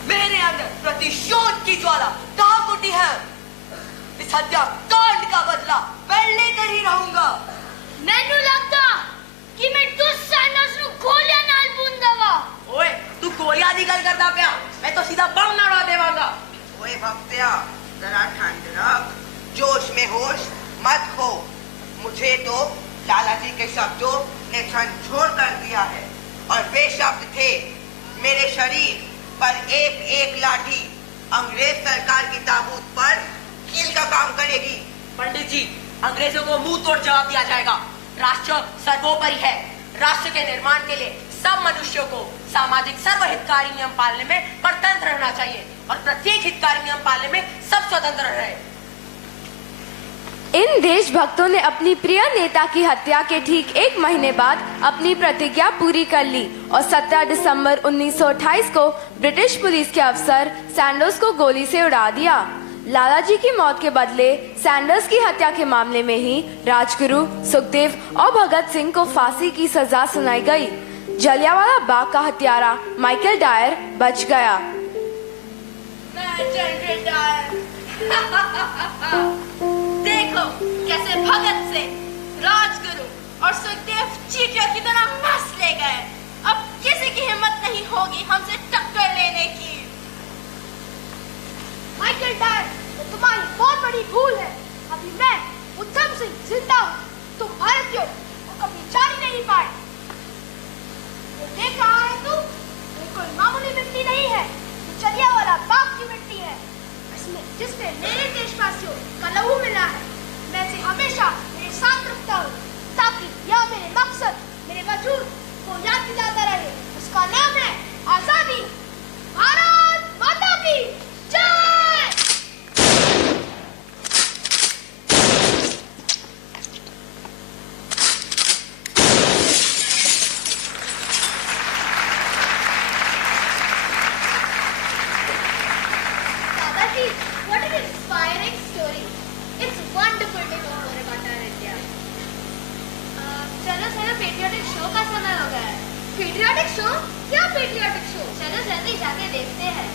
मेरे अंदर प्रतिशोध की ज्वाला दाग उठी है। इस हत्याकांड का बदला मैं लेकर ही रहूंगा। मैनू लगता कि मैं तुस सैंडर्स नु गोलियां नाल बूंद देवा। ओए, तू गोलियां दी गल करदा पिया, मैं तो सीधा बम ना उड़ा देवांगा। ओए भक्तिया, जरा ठंड रख, जोश में होश मत खो। मुझे तो लाला जी के शब्दों ने झंझोर कर दिया है और वे शब्द थे, मेरे शरीर पर एक एक लाठी अंग्रेज सरकार की ताबूत पर कील का काम करेगी। पंडित जी, अंग्रेजों को मुंह तोड़ जवाब दिया जाएगा। राष्ट्र सर्वोपरि है। राष्ट्र के निर्माण के लिए सब मनुष्यों को सामाजिक सर्वहितकारी नियम पालने में परतंत्र रहना चाहिए और प्रत्येक हितकारी नियम पालने में सब स्वतंत्र रहे। इन देशभक्तों ने अपनी प्रिय नेता की हत्या के ठीक एक महीने बाद अपनी प्रतिज्ञा पूरी कर ली और 17 दिसंबर 1928 को ब्रिटिश पुलिस के अफसर सैंडर्स को गोली से उड़ा दिया। लाला जी की मौत के बदले सैंडर्स की हत्या के मामले में ही राजगुरु, सुखदेव और भगत सिंह को फांसी की सजा सुनाई गई। जलियांवाला बाग का हत्यारा माइकल डायर बच गया। देखो कैसे भगत सिंह, राजगुरु और सुखदेव चीटियों की तरह मस ले गए। अब किसी की हिम्मत नहीं होगी हमसे टक्कर लेने की। माइकल डायर, तो तुम्हारी बहुत बड़ी भूल है। अभी मैं उधम सिंह जिंदा हूँ, तुम भारतीयों को कभी जान ही नहीं पाए। तो देख रहा है तू, ये कोई मामूली मिट्टी नहीं है, ये जलियांवाला बाग की मिट्टी है, जिसमें मेरे देशवासियों का लहू मिला है। मैं इसे हमेशा मेरे साथ रखता हूँ ताकि यह मेरे मकसद, मेरे वजूद को याद दिलाता रहे। उसका नाम है आजादी। भारत माता की जय। दादाजी, what an inspiring story. It's wonderful to know more about our India. चलो पेट्रियोटिक शो का समय हो गया है। Patriotic show? क्या पेट्रियोटिक शो? चलो जल्दी जाके देखते हैं।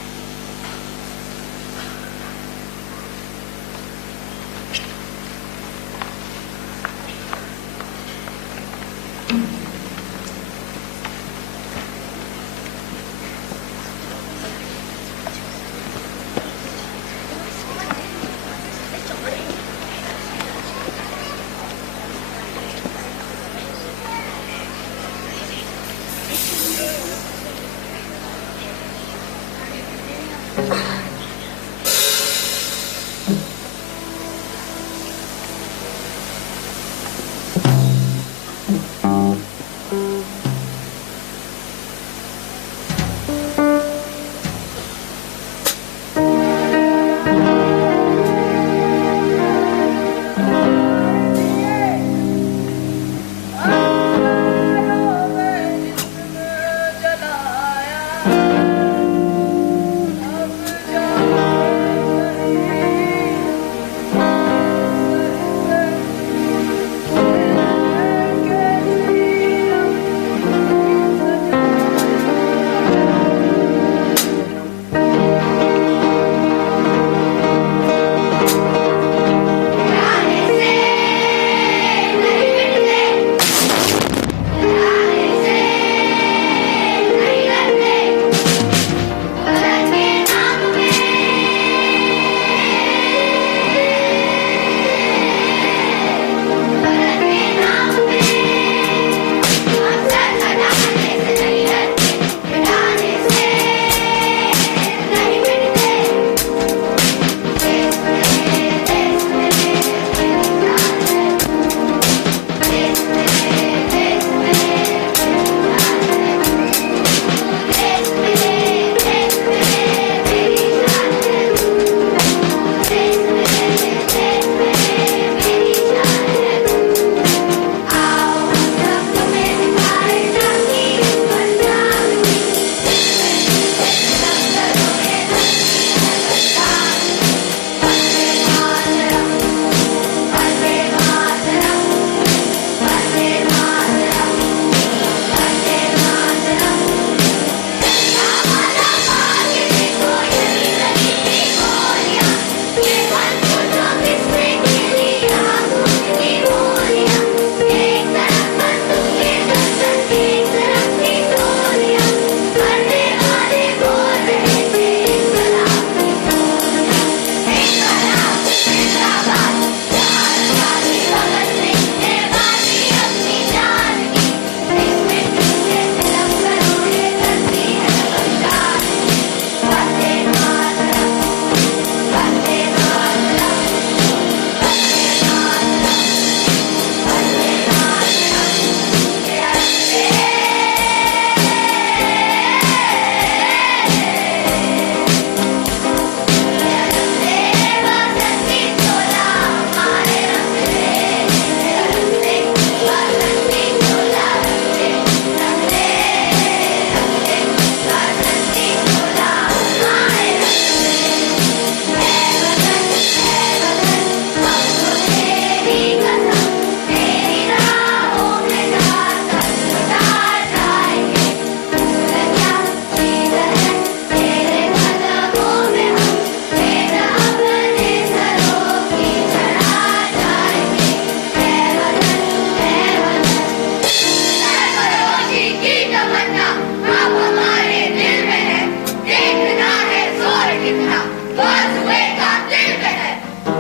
बाजुए का दिल में है।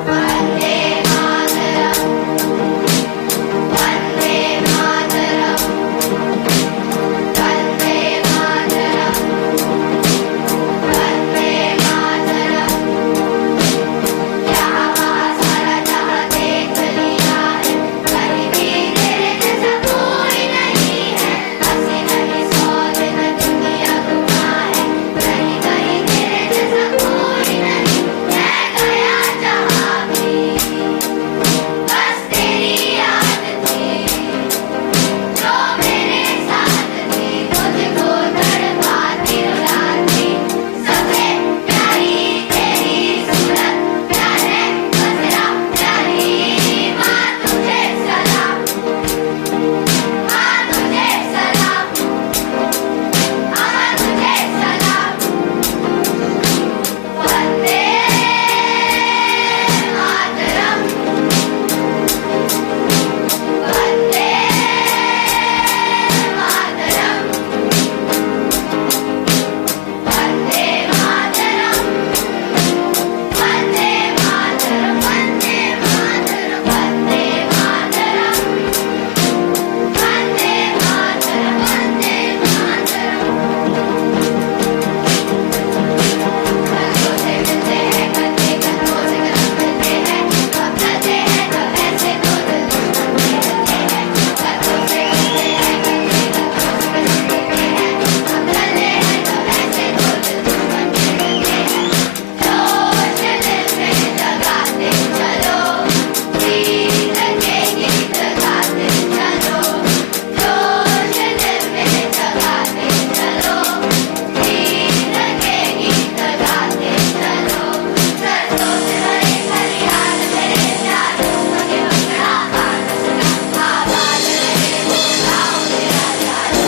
वंदे मातरम, वंदे मातरम, वंदे मातरम, वंदे मातरम। यहाँ वहाँ सारा जहाँ देख लिया है, कहीं भी तेरे जैसा कोई नहीं है। हंसी नहीं सौ दिन दुनिया घुमा है, कहीं कहीं तेरे जैसा कोई नहीं। मैं गया जहाँ भी बस तेरी याद थी, जो मेरे साथ थी, मुझको तड़पाती रुलाती। सबसे प्यारी तेरी सूरत, प्यारे बसरा प्यारी माँ तुझे सलाम, माँ तुझे सलाम, माँ तुझे सलाम। वंदे मातरम, वंदे मातरम, वंदे मातरम, वंदे मातरम, वंदे मातरम, वंदे मातरम, वंदे मातरम, वंदे मातरम। कंधों से मिलते हैं कंधे, कंधों से कदम मिलते हैं, हम चलते हैं तो ऐसे दो दिल दुश्मन मिलते हैं। कंधों से मिलते हैं कंधे, कंधों से कदम मिलते हैं, हम चलते हैं तो ऐसे दो दिल दुश्मन मिलते हैं। जोश दिल में जगाते चलो, प्रीत के गीत गाते चलो। जोश दिल में जगाते चलो, प्रीत के गीत गाते चलो। सरसों से भरे खलिहान मेरे प्यारों के बकरा खान सका, आवाज रहे वो गाँव मेरा जानो,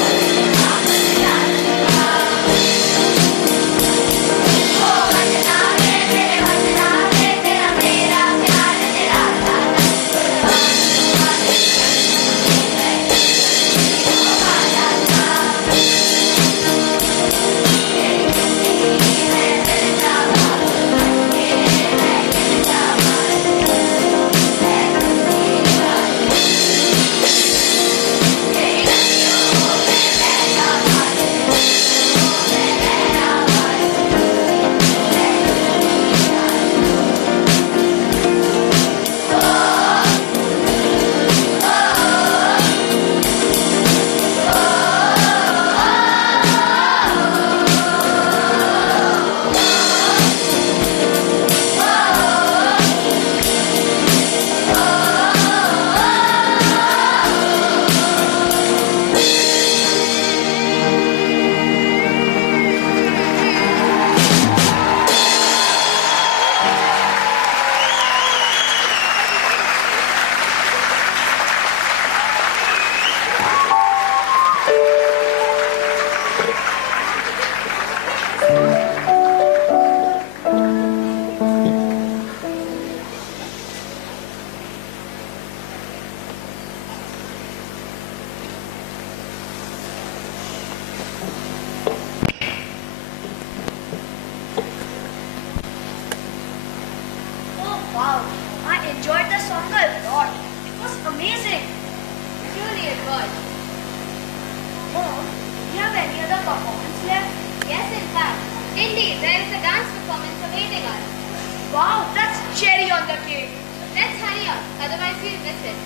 आमद याद दिखा। ओ वचना में तेरे वचना में तेरा मेरा प्यार निराला है। कुर्बान तुम्हारे बाजा था, तेरी जिंदगी है मिलता बाबू बनके, मैं गिरता बाजू है दूरी बाजू। तेरी गलियों में बहता बाजू, में लहरा बाजू, है दूरी बाजू। Oh wow, I enjoyed the song a lot. It was amazing. Truly it was. Mom, do you have any other performance left? Yes, in fact. Indeed, there is a dance performance awaiting us. Wow, that's cherry on the cake. Let's hurry up, otherwise we'll miss it.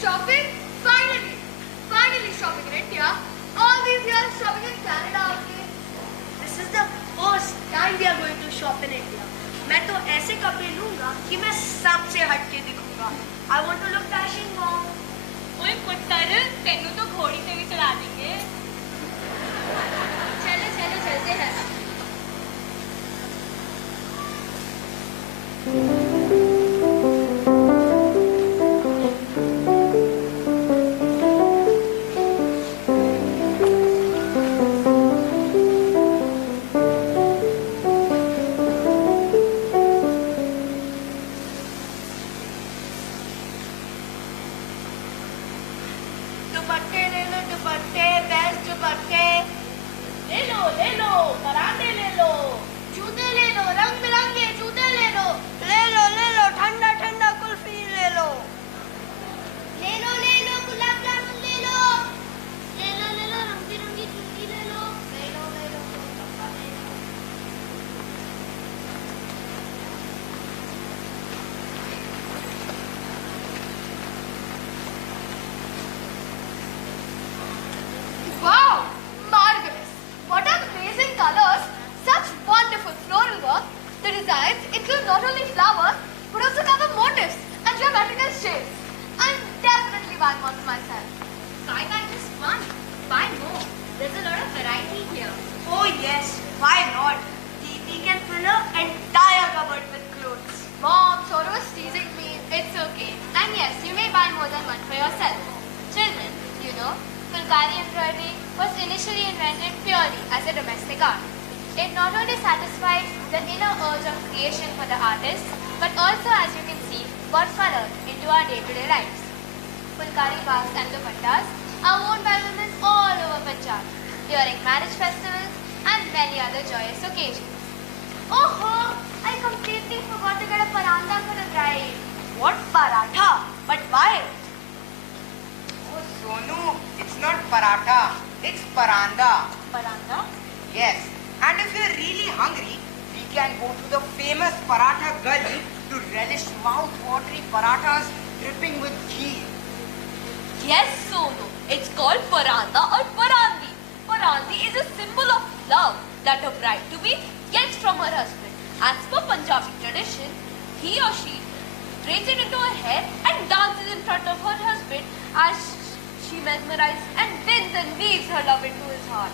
Shopping? Finally! Finally shopping in India. All these years shopping in Canada only. This is the first time we are going to shop in India. मैं तो ऐसे कपड़े लूंगा कि मैं सबसे हटके दिखूंगा. I want to look dashing, mom. ओए पुत्तर, तेनू तो घोड़ी से भी चला देंगे. चलो चलो चलते हैं. दुपट्टे ले लो, दुपट्टे, बेस्ट दुपट्टे. ले लो, परांठे ले लो. जूते ले लो, रंग बिरंगे जूते ले लो. ले लो, ठंडा ठंडा कुल्फी ले लो. ले लो गुलाब जामुन ले लो. ले लो रंग बिरंगी चुन्नी ले लो. ले लो Wow! Marvelous! What amazing colors! Such wonderful floral work. The designs include not only flowers but also cover motifs and geometrical shapes. I'm definitely buying one for myself. Buy just one. Buy more. There's a lot of variety here. Oh yes, why not? We can fill her entire cupboard with clothes. Mom, Sora was teasing me. It's okay. And yes, you may buy more than one for yourself. Children, you know, Fulkari embroidery was initially invented purely as a domestic art. It not only satisfied the inner urge of creation for the artist, but also, as you can see, brought color into our day-to-day lives. Fulkari bags and dupattas are worn by women all over Punjab during marriage festivals and many other joyous occasions. Oh, I completely forgot to get a paranda for the bride. What paratha? But why? Oh, Sonu, it's not paratha, it's paranda. Paranda? Yes, and if you're really hungry, we can go to the famous paratha gully to relish mouth-watering parathas dripping with ghee. Yes, Sonu. It's called paranda or parandi. Parandi is a symbol of love that a bride-to-be gets from her husband. As per Punjabi tradition, he or she braids it into her hair and dances in front of her husband as she mesmerizes and wins and weaves her love into his heart.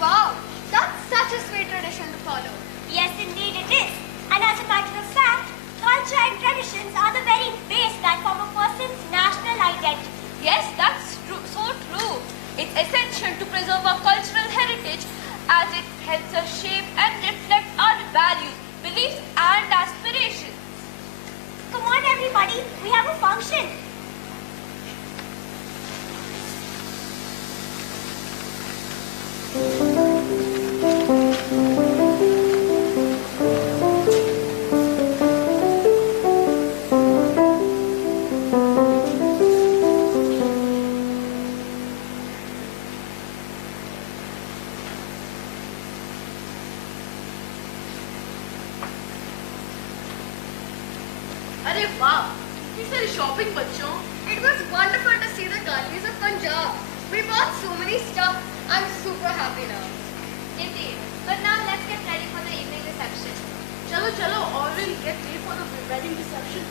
Wow, that's such a sweet tradition to follow. Yes, indeed it is. And as a matter of fact, culture and traditions are the very base that form a person's national identity. Yes, that's true, so true. It's essential to preserve our cultural heritage as it helps us shape and reflect our values, beliefs and aspirations. Come on everybody, we have a function. अरे वाह, कितनी सारी shopping बच्चों. It was wonderful to see the gullies of Punjab. We bought so many stuff. I'm super happy now. Indeed. But now let's get ready for the evening reception. चलो, or we'll get late for the wedding reception.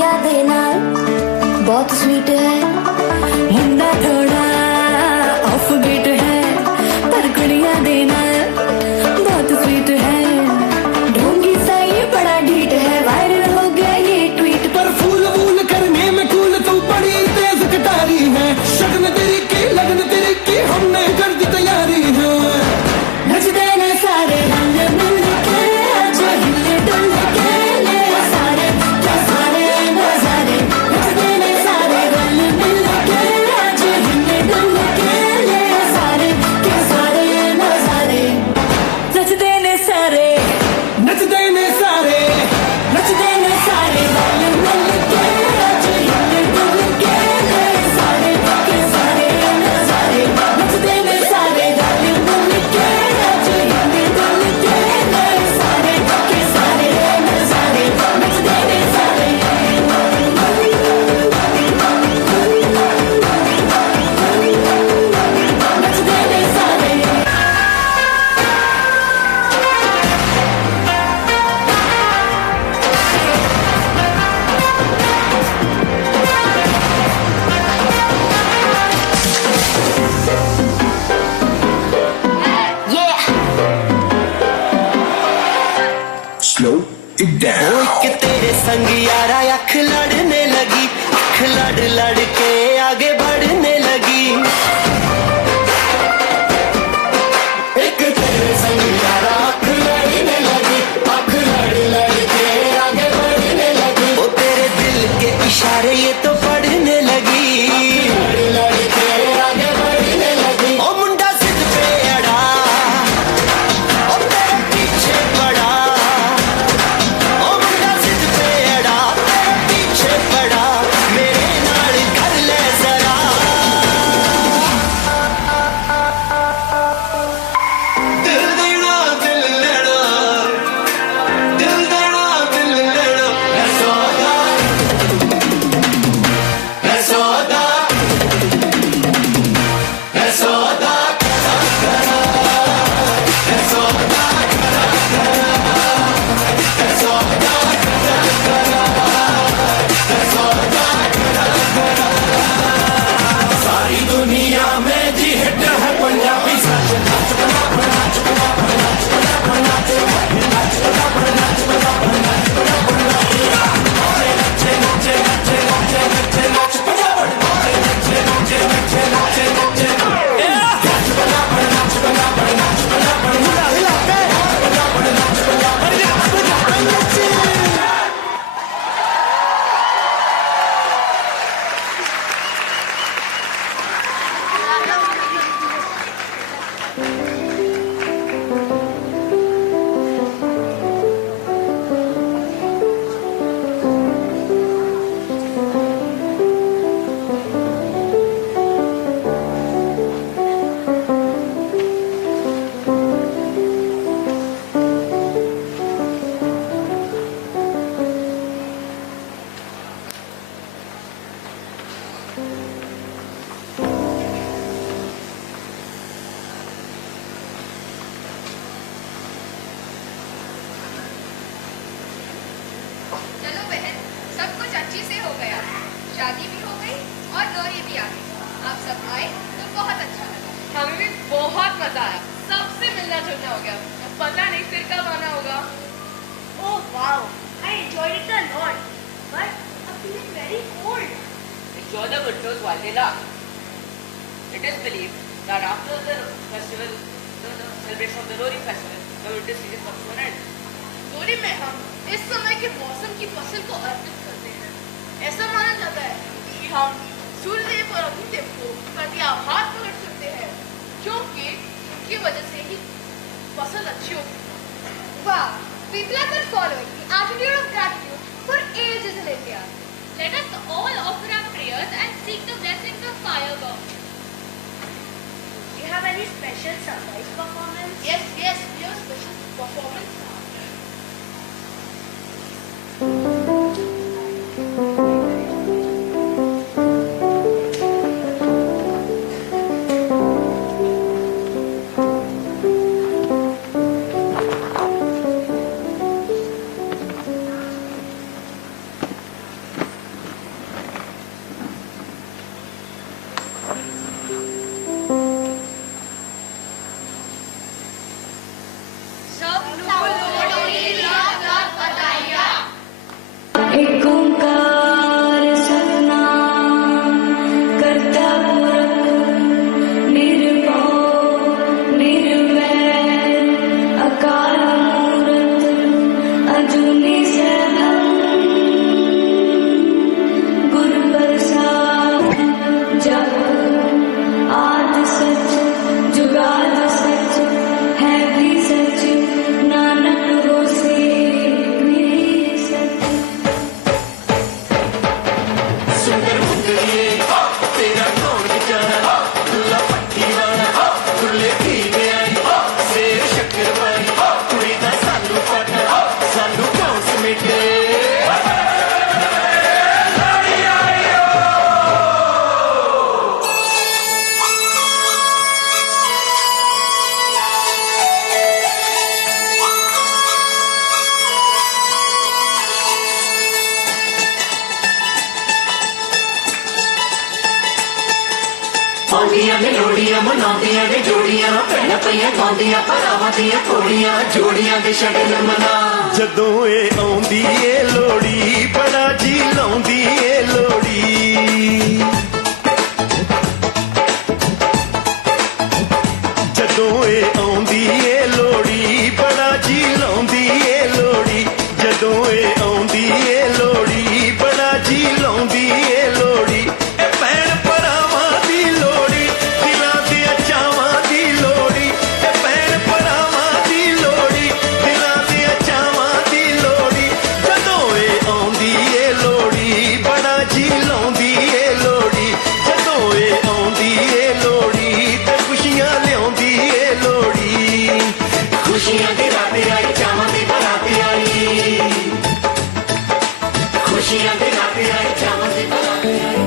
कुड़िया दे नाल बहुत sweet है मुंडा थोड़ा off beat है पर कुड़िया दे नाल बहुत स्वीट है ढोंगी सा ये बड़ा ढीठ है वायरल हो गया ये ट्वीट पर फूल वूल करने में कूल तू बड़ी तेज कटारी है शगन तेरी की लगन तेरी की हमने कर दी तैयारी है नच देने सारे रंग मिल के आज हिले डुल के ले सारे क्या सारे नजारे नच देने सारे रंग मिल के आज हिले डुल के ले सारे क्या सारे नजारे नच देने सारे नच देने सारे नच देने सारे रंग मिल के आज हिले डुल के ले सारे क्या सारे नजारे नच देने सारे रंग मिल के आज हिले डुल के ले सारे क्या सारे नजारे नच देने सारे नच देने सारे Slow it down. ओ एक तेरे संग यारा अख लड़ने लगी अख लड़ लड़ के आगे बढ़ने लगी एक तेरे संग यारा अख लड़ने लगी अख लड़ लड़ के आगे बढ़ने लगी ओ तेरे दिल के इशारे ये तो पढ़ने लगी लड़ लड़ के आगे बढ़ने लगी ओ मुंडा सिद्ध पे अड़ा ओ तेरे पीछे पड़ा ओ मुंडा सिद्ध पे अड़ा तेरे पीछे पड़ा मेरे नाल कर ले जरा दिल देना दिल लेना दिल देना दिल लेना है सौदा है सौदा है सौदा है सौदा है सौदा सारी दुनिया में जी हिट है पंजाबी सच नाच बना बना नाच बना बना नाच बना बना नाच नाच बना बना नाच बना बना नाच बना बना ओए नचे नचे नचे नचे नचे नाच बना बना ओए नचे नचे नचे नचे नचे नाच बना बना नाच बना बना नाच बना बना हिला के बना बना नाच बना बना नचे चलो बहन, सब कुछ अच्छी से हो गया। शादी भी हो गई और लोरी भी आ गई। आप सब आए तो बहुत अच्छा लगा। हमें भी बहुत मजा आया। सबसे मिलना जुलना हो गया। अब पता नहीं फिर कब आना होगा। Oh wow, I enjoyed it a lot, but I'm feeling very cold. Enjoy the windows while they last. It is believed that after the festival, the celebration of the Lori festival, the winter season comes to an end. लोरी में हम इस समय के मौसम की फसल को अर्पित करते हैं। ऐसा माना जाता है कि हम सूर्यदेव और अग्निदेव को प्रति आभार प्रकट करते हैं, क्योंकि उनकी वजह से ही फसल अच्छी होती है। Wow, people have been following the attitude of gratitude for ages in India. Let us all offer our prayers and seek the blessings of fire God. Do you have any special surprise performance? Yes, we have special performance now. एक ओंकार सतनाम करता पुरख निर्भव निर्वैर अकाल मूरत अजूनी सैभं गुरु प्रसाद जप आद सच जुगाद सच है भी सच नानक होसी भी सच। सुंदर मुंदरिए तेरा कौन बेचारा दुल्ला पट्टी वाला दुल्ले की आई शेर शक्कर वाली कुड़ी दा सानू पता सानू क्यों समेटे ਆਉਂਦੀਆਂ ਨੇ ਲੋੜੀਆਂ ਮਨਾਉਂਦੀਆਂ ਨੇ ਜੋੜੀਆਂ ਭੈਣਾਂ ਪਈਆਂ ਗਾਉਂਦੀਆਂ ਭਰਾਵਾਂ ਦੀਆਂ ਘੋੜੀਆਂ ਜੋੜੀਆਂ ਦੇ ਸ਼ਗਨ ਮਨਾ ਜਦੋਂ ਇਹ ਆਉਂਦੀ ਏ ਲੋੜੀ ਬੜਾ ਜੀ ਲਾਉਂਦੀ ਏ ਲੋੜੀ ਜਦੋਂ ਇਹ ਆਉਂਦੀ ਏ ਲੋੜੀ ਬੜਾ ਜੀ ਲਾਉਂਦੀ ਏ ਲੋੜੀ ਜਦੋਂ ਇਹ ਆਉਂਦੀ ਏ ਲੋੜੀ ਬੜਾ ਜੀ ਲਾਉਂਦੀ ਏ ਲੋੜੀ ਇਹ ਭੈਣ ਭਰਾਵਾਂ ਦੀ ਲੋੜੀ ਦਿਲਾਂ ਦੀਆਂ ਚਾਵਾਂ ਦੀ ਲੋੜੀ ਇਹ ਭੈਣ ਭਰਾਵਾਂ ਦੀ ਲੋੜੀ ਦਿਲਾਂ ਦੀਆਂ ਚਾਵਾਂ ਦੀ ਲੋੜੀ ਜਦੋਂ ਇਹ ਆਉਂਦੀ ਏ ਲੋੜੀ ਬੜਾ ਜੀ ਲਾਉਂਦੀ ਏ ਲੋੜੀ ਜਦੋਂ ਇਹ ਆਉਂਦੀ ਏ ਲੋੜੀ ਤੇ ਖੁਸ਼ੀਆਂ ਲਿਆਉਂਦੀ ਏ ਲੋੜੀ ਖੁਸ਼ੀਆਂ ਦੀ ਰਾਤ ਆਈ ਚਾਵਾਂ ਦੀ ਬਰਾਤ ਆਈ ਖੁਸ਼ੀਆਂ ਦੀ ਰਾਤ ਆਈ ਚਾਵਾਂ ਦੀ ਬਰਾਤ ਆਈ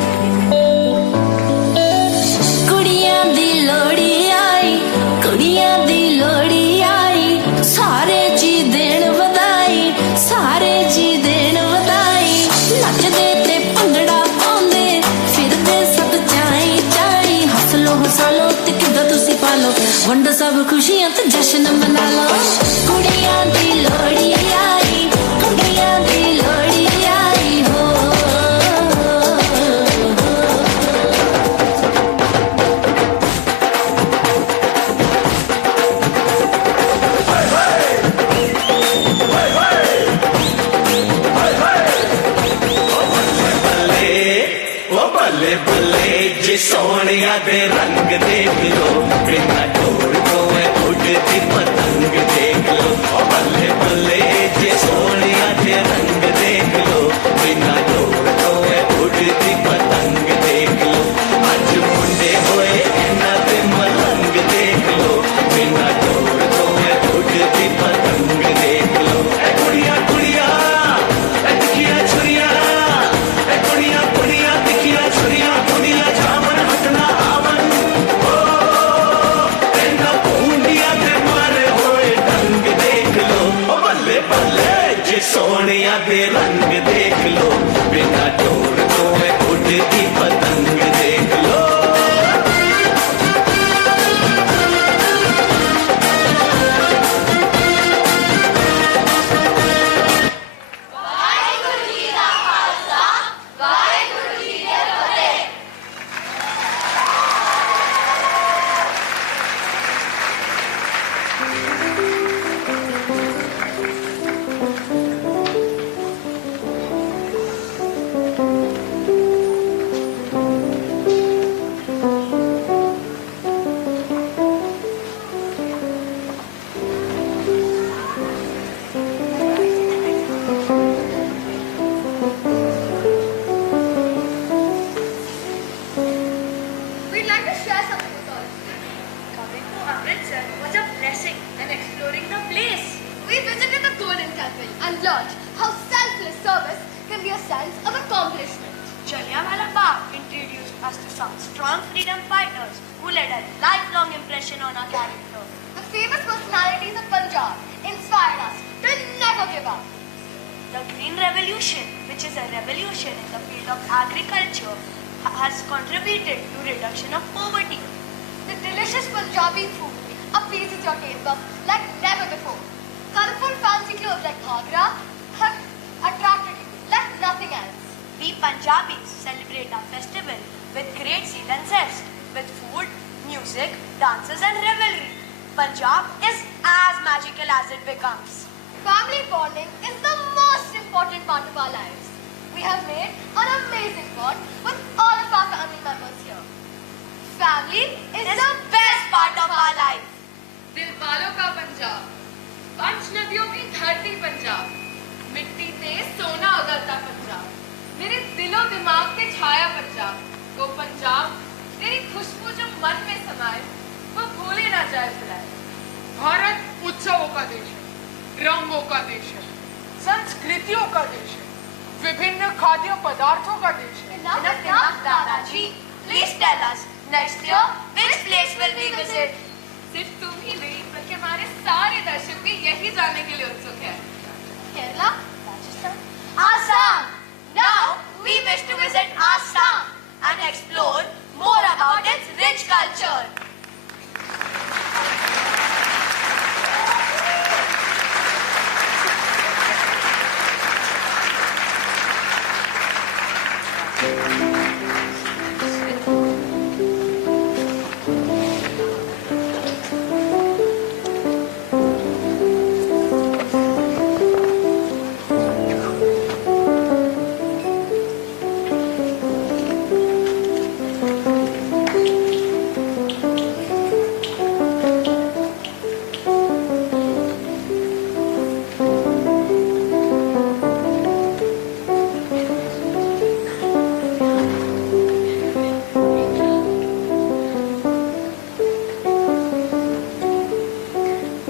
ਕੁੜੀਆਂ ਦੀ ਲੋੜੀ ਆਈ ਕੁੜੀਆਂ ਦੀ ਲੋੜੀ ਆਈ ਸਾਰੇ ਜੀ ਦੇਣ ਵਧਾਈ ਸਾਰੇ ਜੀ ਦੇਣ ਵਧਾਈ ਨੱਚਦੇ ਤੇ ਭੰਗੜਾ ਪਾਉਂਦੇ ਫਿਰਦੇ ਸਭ ਚਾਈ ਚਾਈ ਹੱਸ ਲੋ ਤੇ ਕਿੱਦਾਂ ਤੁਸੀਂ ਪਾ ਲੋ ਵੰਡੋ ਸਭ ਖੁਸ਼ੀਆਂ ਤੇ ਜਸ਼ਨ ਮਨਾ ਲੋ ਕੁੜੀਆਂ ਦੀ ਲੋੜੀ ਆਈ ਕੁੜੀਆਂ ਦੀ ਲੋੜੀ ਆਈ ਹੋ ਉਹ ਬੱਲੇ ਬੱਲੇ ਜੇ ਸੋਹਣਿਆ ਦੇ ਰੰਗ ਦੇਖ ਲੋ ਬਿਨਾ ਢੋਲ ਤੋਂ ਇਹ ਉੱਡਦੀ ਪਤੰਗ ਦੇਖ ਲੋ ਉਹ ਬੱਲੇ ਬੱਲੇ ਜੇ ਸੋਹਣਿਆ ਦੇ ਰੰਗ ਦੇਖ ਲੋ ਬਿਨਾ ਢੋਲ ਤੋਂ ਇਹ ਉੱਡਦੀ ਪਤੰਗ ਦੇਖ ਲੋ ਅੱਜ ਮੁੰਡੇ ਹੋਏ ਇਹਨਾਂ ਦੇ ਮਲੰਗ ਦੇਖ ਲੋ ਬਿਨਾ ਢੋਲ ਤੋਂ ਇਹ ਉੱਡਦੀ ਪਤੰਗ ਦੇਖ ਲੋ ਇਹ ਕੁੜੀਆਂ ਕੁੜੀਆਂ ਇਹ ਤਿੱਖੀਆਂ ਛੁਰੀਆਂ ਇਹ ਕੁੜੀਆਂ ਕੁੜੀਆਂ ਤਿੱਖੀਆਂ ਛੁਰੀਆਂ ਕੁੜੀਆਂ ਜਾਵਣ ਹਟਣਾ ਆਵਣ ਇਹਨਾਂ ਪੂੰਡੀਆਂ ਤੇ ਮਾਰੇ ਹੋਏ ਡੰਗ ਦੇਖ ਲੋ ਉਹ ਬੱਲੇ ਬੱਲੇ ਜੇ ਸੋਹਣਿਆਂ ਦੇ ਰੰਗ ਦੇਖ ਲੋ ਬਿਨਾ ਢੋਲ ਤੋਂ ਇਹ ਉੱਡਦੀ ਪਤੰਗ ਦੇਖ ਲੋ We'd like to share something with all. Coming to Amritsar was a blessing and exploring the place. We visited the Golden Temple and learned how selfless service can be a sense of accomplishment. Jallianwala Bagh introduced us to some strong freedom fighters who led a lifelong impression on our character. The famous personalities of Punjab inspired us to never give up. The Green Revolution, which is a revolution in the field of agriculture, has contributed to reduction of poverty. The delicious Punjabi food appeases your taste buds like never before. Colorful fancy clothes like ghagra have attracted you like nothing Punjabis celebrate our festival with great zeal and zest, with food, music, dances and revelry. Punjab is as magical as it becomes. Family bonding is the most important part of our lives. We have made an amazing bond with all of our family members here. Family is the best part of our life. दिल वालों का पंजाब, पंच नदियों की धरती पंजाब, मिट्टी पे सोना उगलता पंजाब, मेरे दिलो दिमाग पे छाया पंजाब, वो पंजाब तेरी खुशबू जो मन में समाए, वो भूले ना जाए भुलाए। भारत उत्सवों का देश है, रंगों का देश है, संस्कृतियों का देश है, विभिन्न खाद्य पदार्थों का देश है। Enough, Dadaji. Please tell us, next year, which place will we visit? सिर्फ तुम ही नहीं, बल्कि हमारे सारे दर्शक भी यही जानने के लिए उत्सुक हैं। Kerala, Rajasthan, Assam. Now we wish to visit Assam and explore more about its rich culture.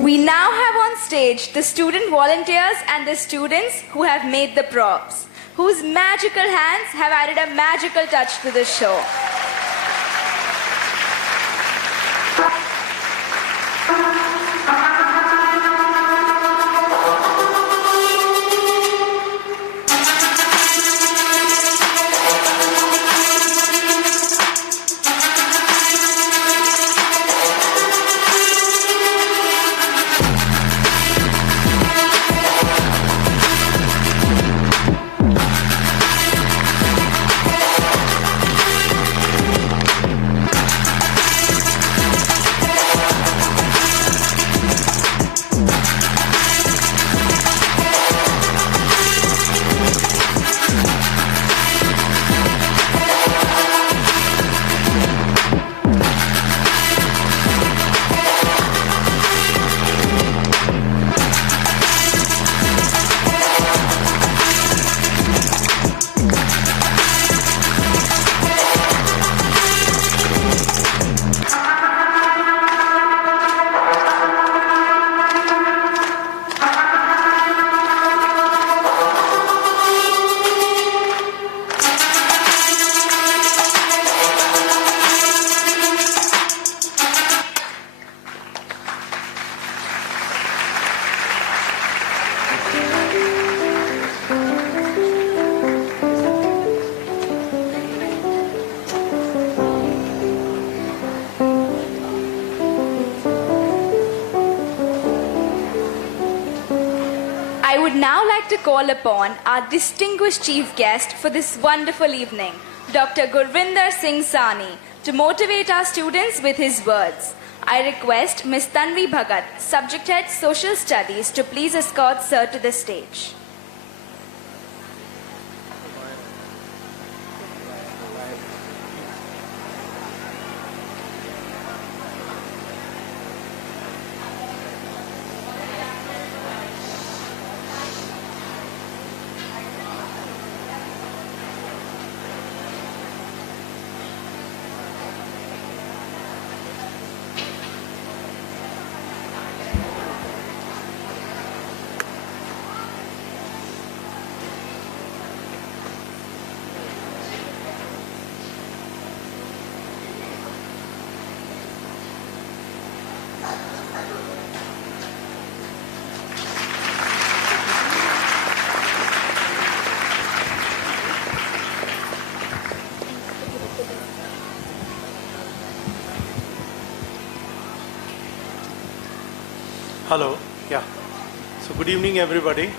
We now have on stage the student volunteers and the students who have made the props, whose magical hands have added a magical touch to the show. I would now like to call upon our distinguished chief guest for this wonderful evening, Dr. Gurvinder Singh Sani, to motivate our students with his words. I request Ms. Tanvi Bhagat, Subject Head Social Studies, to please escort Sir to the stage. Hello, yeah. So good evening, everybody.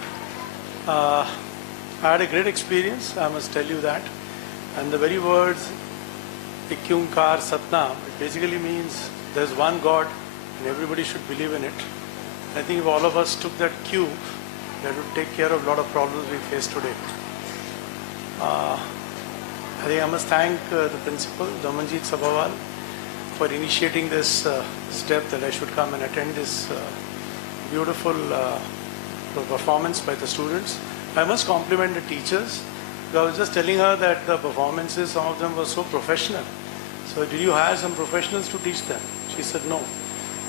I had a great experience, I must tell you that. And the very words, Ikyunkar Satnam, it basically means there's one God and everybody should believe in it. I think if all of us took that cue, that would take care of a lot of problems we face today. I think I must thank the principal, Damanjit Sabharwal, for initiating this step that I should come and attend this beautiful performance by the students. I must compliment the teachers. I was just telling her that the performances, some of them were so professional. So did you hire some professionals to teach them? She said no.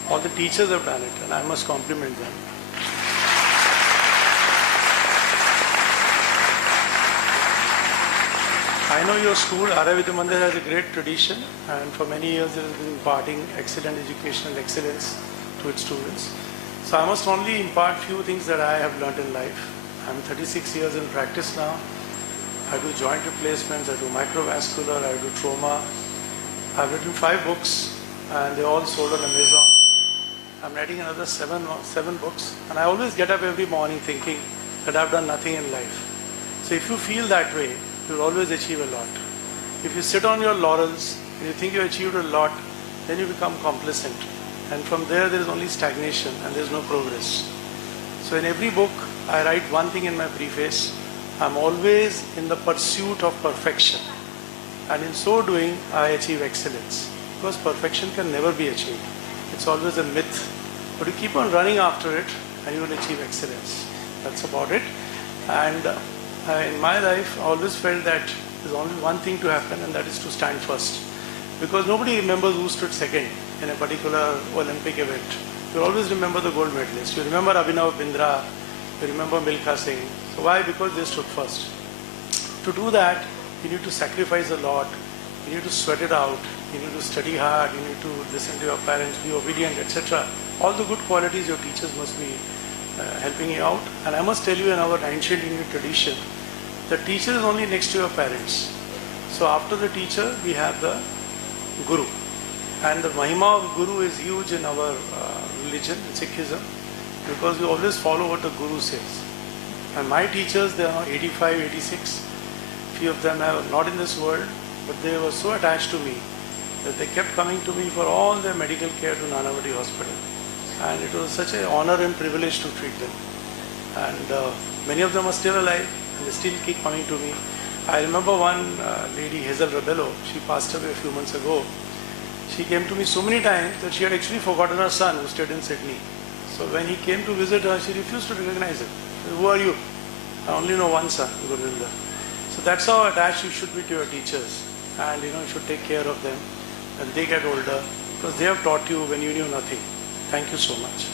All the teachers have done it and I must compliment them. I know your school, ARYA VIDYA Mandir, has a great tradition and for many years it has been imparting excellent educational excellence to its students. So I must only impart few things that I have learnt in life. I'm 36 years in practice now. I do joint replacements, I do microvascular, I do trauma. I've written 5 books and they're all sold on Amazon. I'm writing another 7 books and I always get up every morning thinking that I've done nothing in life. So if you feel that way, you'll always achieve a lot. If you sit on your laurels and you think you achieved a lot, then you become complacent. And from there is only stagnation and there's no progress. So in every book, I write one thing in my preface. I'm always in the pursuit of perfection. And in so doing, I achieve excellence. Because perfection can never be achieved. It's always a myth. But you keep on running after it and you will achieve excellence. That's about it. And in my life, I always felt that there's only one thing to happen and that is to stand first. Because nobody remembers who stood second in a particular Olympic event. You always remember the gold medalist. You remember Abhinav Bindra, you remember Milkha Singh. So why? Because they stood first. To do that, you need to sacrifice a lot, you need to sweat it out, you need to study hard, you need to listen to your parents, be obedient, etc. All the good qualities your teachers must be helping you out. And I must tell you, in our ancient Indian tradition, the teacher is only next to your parents. So after the teacher, we have the Guru. And the Mahima of Guru is huge in our religion, Sikhism, because we always follow what the Guru says. And my teachers, they are now 85, 86. Few of them are not in this world, but they were so attached to me that they kept coming to me for all their medical care to Nanavati Hospital. And it was such an honor and privilege to treat them. And many of them are still alive, and they still keep coming to me. I remember one lady, Hazel Rabello, she passed away a few months ago. She came to me so many times that she had actually forgotten her son who stayed in Sydney. So when he came to visit her, she refused to recognize him. Who are you? I only know one son, Gurvinder. So that's how attached you should be to your teachers. And you should take care of them when they get older, because they have taught you when you knew nothing. Thank you so much.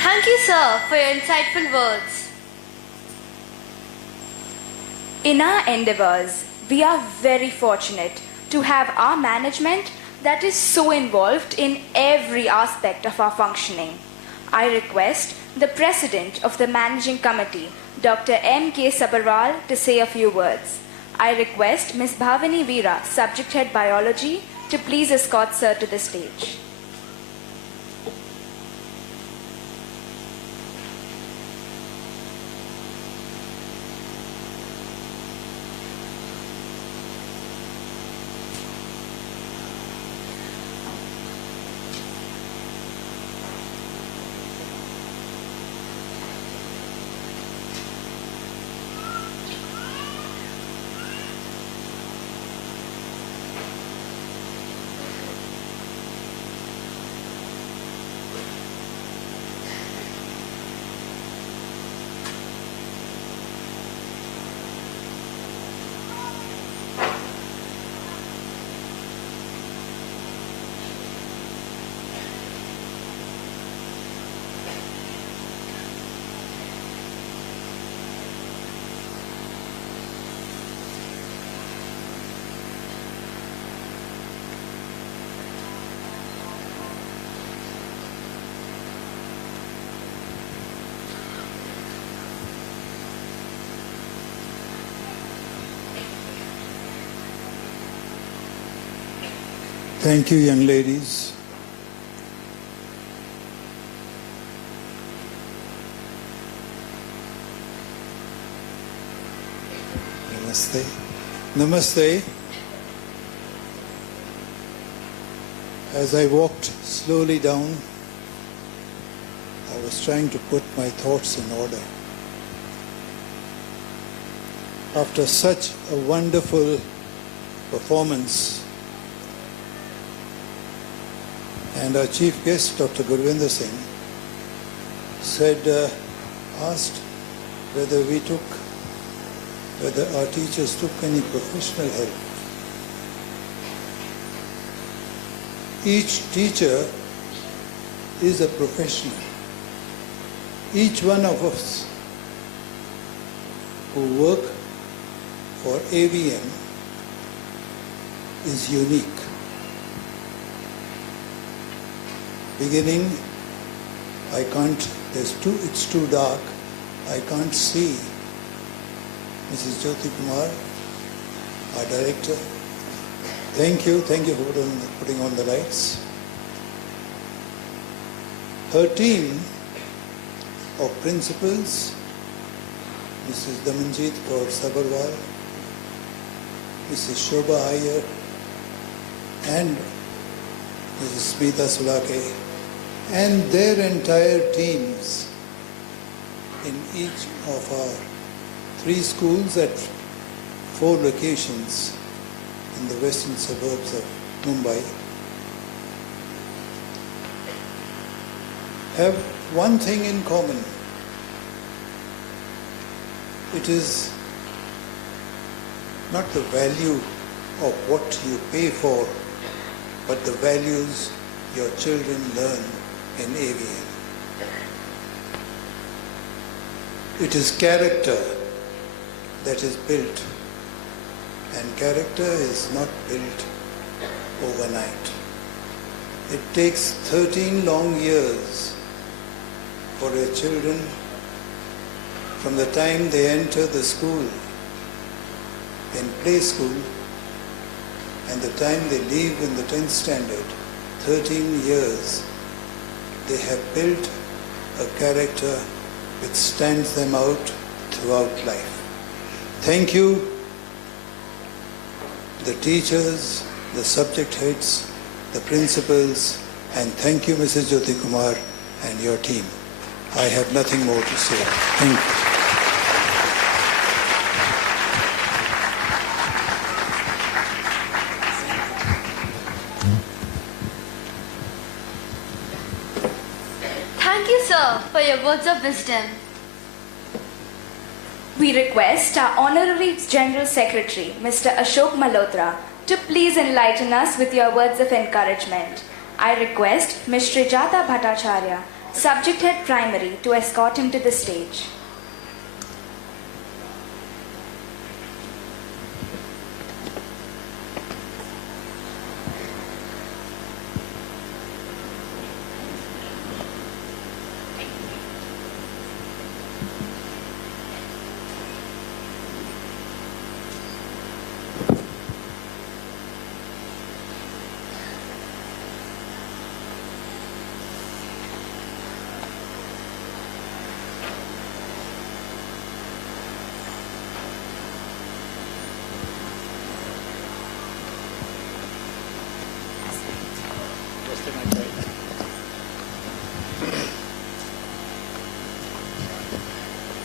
Thank you, sir, for your insightful words. In our endeavors, we are very fortunate to have our management that is so involved in every aspect of our functioning. I request the President of the Managing Committee, Dr. M.K. Sabharwal, to say a few words. I request Ms. Bhavani Veera, Subject Head Biology, to please escort Sir to the stage. Thank you, young ladies. Namaste. Namaste. As I walked slowly down, I was trying to put my thoughts in order. After such a wonderful performance, and our chief guest, Dr. Gurvinder Singh, asked whether our teachers took any professional help. Each teacher is a professional. Each one of us who work for AVM is unique. Beginning, it's too dark, I can't see Mrs. Jyoti Kumar, our director. Thank you for putting on the lights. Her team of principals, Mrs. Damanjit Kaur Sabharwal, Mrs. Shobha Iyer, and Mrs. Smita Sulake, and their entire teams in each of our 3 schools at 4 locations in the western suburbs of Mumbai have one thing in common. It is not the value of what you pay for, but the values your children learn in AVM. It is character that is built, and character is not built overnight. It takes 13 long years for your children from the time they enter the school in play school and the time they leave in the 10th standard, 13 years, they have built a character which stands them out throughout life. Thank you, the teachers, the subject heads, the principals, and thank you, Mrs. Jyoti Kumar and your team. I have nothing more to say. Thank you. Thank you, sir, for your words of wisdom. We request our Honorary General Secretary, Mr. Ashok Malhotra, to please enlighten us with your words of encouragement. I request Ms. Srijata Bhattacharya, Subject Head Primary, to escort him to the stage.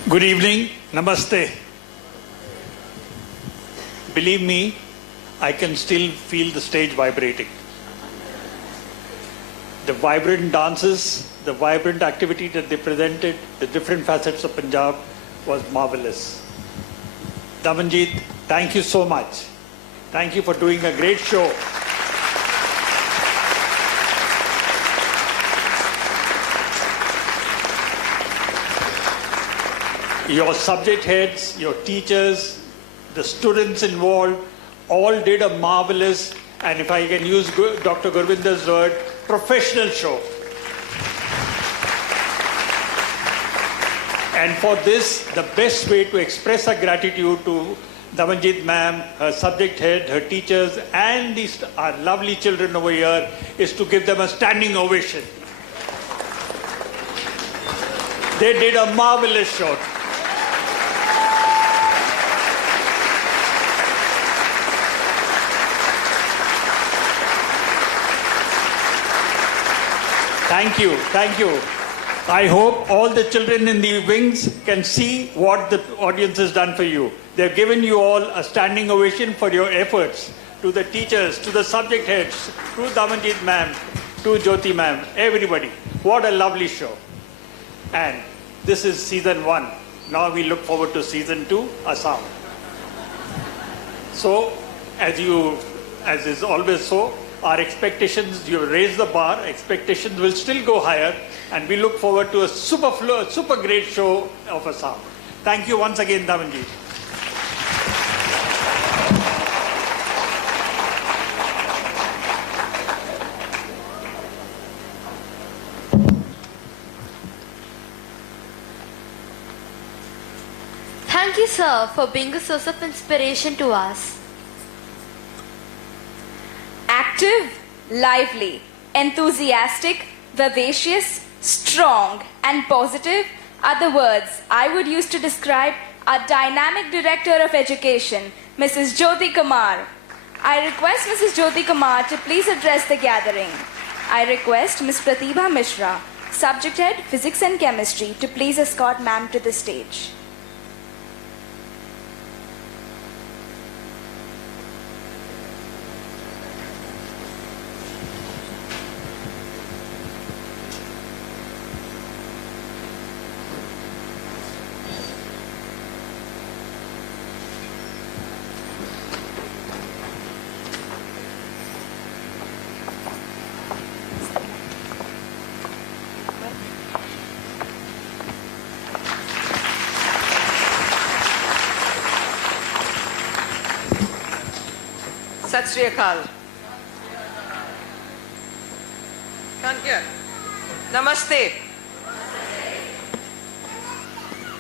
Good evening, namaste. Believe me, I can still feel the stage vibrating. The vibrant dances, the vibrant activity that they presented, the different facets of Punjab was marvelous. Damanjit, thank you so much. Thank you for doing a great show. Your subject heads, your teachers, the students involved, all did a marvelous, and if I can use Dr. Gurvinder's word, professional show. And for this, the best way to express our gratitude to Damanjit ma'am, her subject head, her teachers, and these our lovely children over here is to give them a standing ovation. They did a marvelous show. Thank you, thank you. I hope all the children in the wings can see what the audience has done for you. They've given you all a standing ovation for your efforts. To the teachers, to the subject heads, to Damanjit ma'am, to Jyoti ma'am, everybody. What a lovely show. And this is season 1. Now we look forward to season 2, Assam. So, as is always so, our expectations, you raise the bar, expectations will still go higher, and we look forward to a super great show of Assam. Thank you once again, Damanjit. Thank you, sir, for being a source of inspiration to us. Active, lively, enthusiastic, vivacious, strong, and positive are the words I would use to describe our dynamic Director of Education, Mrs. Jyoti Kumar. I request Mrs. Jyoti Kumar to please address the gathering. I request Ms. Pratibha Mishra, Subject Head, Physics and Chemistry, to please escort ma'am to the stage. Sat Sri Akal. Can't hear. Namaste.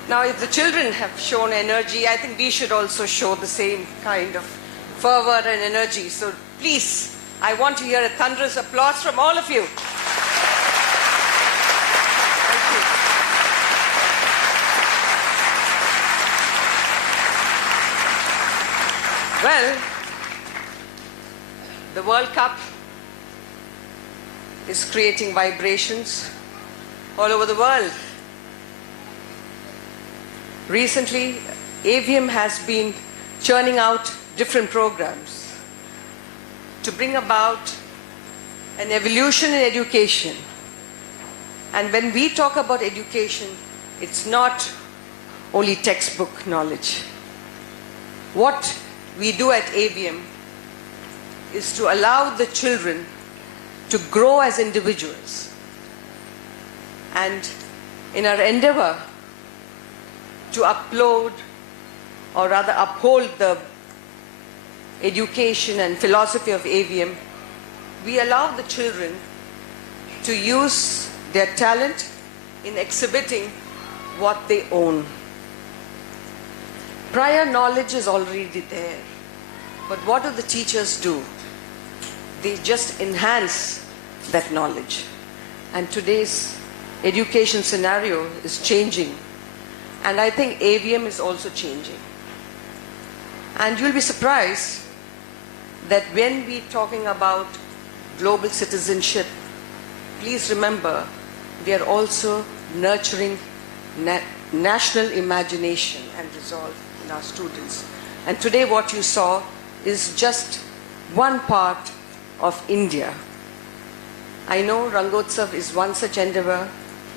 Now, if the children have shown energy, I think we should also show the same kind of fervor and energy. So please, I want to hear a thunderous applause from all of you. Well, the World Cup is creating vibrations all over the world. Recently, AVM has been churning out different programs to bring about an evolution in education. And when we talk about education, it's not only textbook knowledge. What we do at AVM is to allow the children to grow as individuals. And in our endeavor to uphold the education and philosophy of AVM, we allow the children to use their talent in exhibiting what they own. Prior knowledge is already there, but what do the teachers do? They just enhance that knowledge. And today's education scenario is changing. And I think AVM is also changing. And you'll be surprised that when we're talking about global citizenship, please remember we are also nurturing national imagination and resolve in our students. And today what you saw is just one part of India. I know Rangotsav is one such endeavor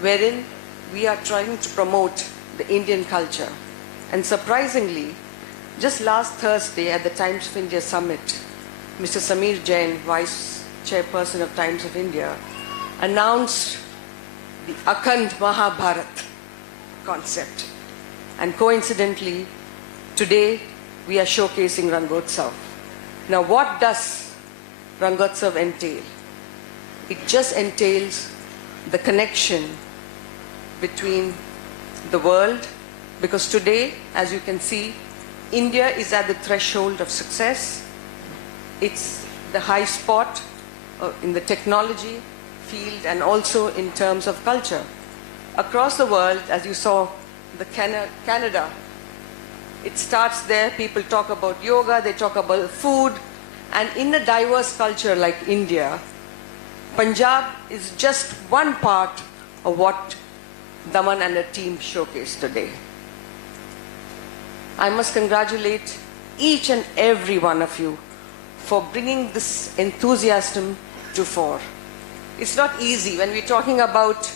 wherein we are trying to promote the Indian culture. And surprisingly, just last Thursday at the Times of India Summit, Mr. Samir Jain, Vice Chairperson of Times of India, announced the Akhand Mahabharat concept. And coincidentally, today we are showcasing Rangotsav. Now what does Rangotsav entail? It just entails the connection between the world, because today, as you can see, India is at the threshold of success. It's the high spot in the technology field and also in terms of culture. Across the world, as you saw, Canada, it starts there. People talk about yoga, they talk about food, and in a diverse culture like India, Punjab is just one part of what Daman and her team showcased today. I must congratulate each and every one of you for bringing this enthusiasm to fore. It's not easy when we're talking about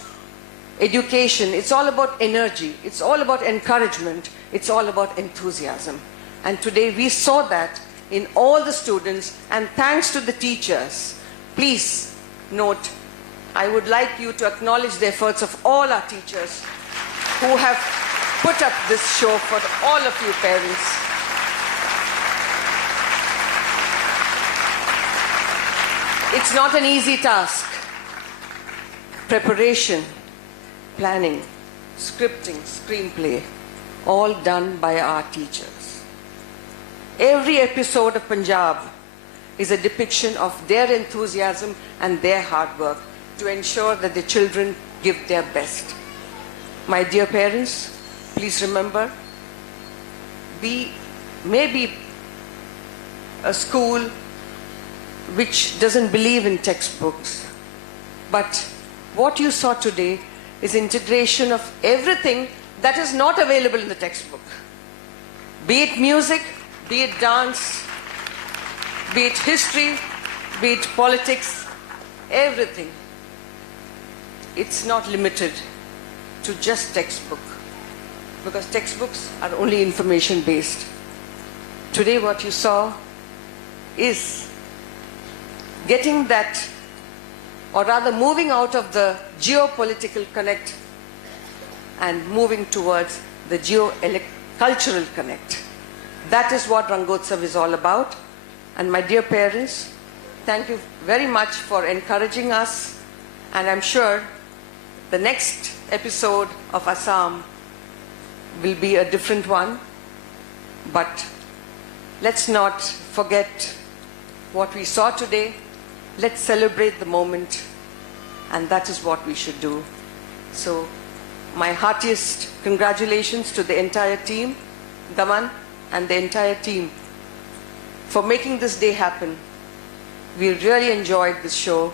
education. It's all about energy. It's all about encouragement. It's all about enthusiasm. And today we saw that in all the students, and thanks to the teachers. Please note, I would like you to acknowledge the efforts of all our teachers who have put up this show for all of you parents. It's not an easy task. Preparation, planning, scripting, screenplay, all done by our teachers. Every episode of Punjab is a depiction of their enthusiasm and their hard work to ensure that the children give their best. My dear parents, please remember, we may be a school which doesn't believe in textbooks, but what you saw today is integration of everything that is not available in the textbook. Be it music, be it dance, be it history, be it politics, everything. It's not limited to just textbook, because textbooks are only information based. Today what you saw is getting that, or rather moving out of the geopolitical connect and moving towards the cultural connect. That is what Rangotsav is all about. And my dear parents, thank you very much for encouraging us, and I'm sure the next episode of Assam will be a different one, but let's not forget what we saw today. Let's celebrate the moment, and that is what we should do. So my heartiest congratulations to the entire team, Daman and the entire team, for making this day happen. We really enjoyed this show,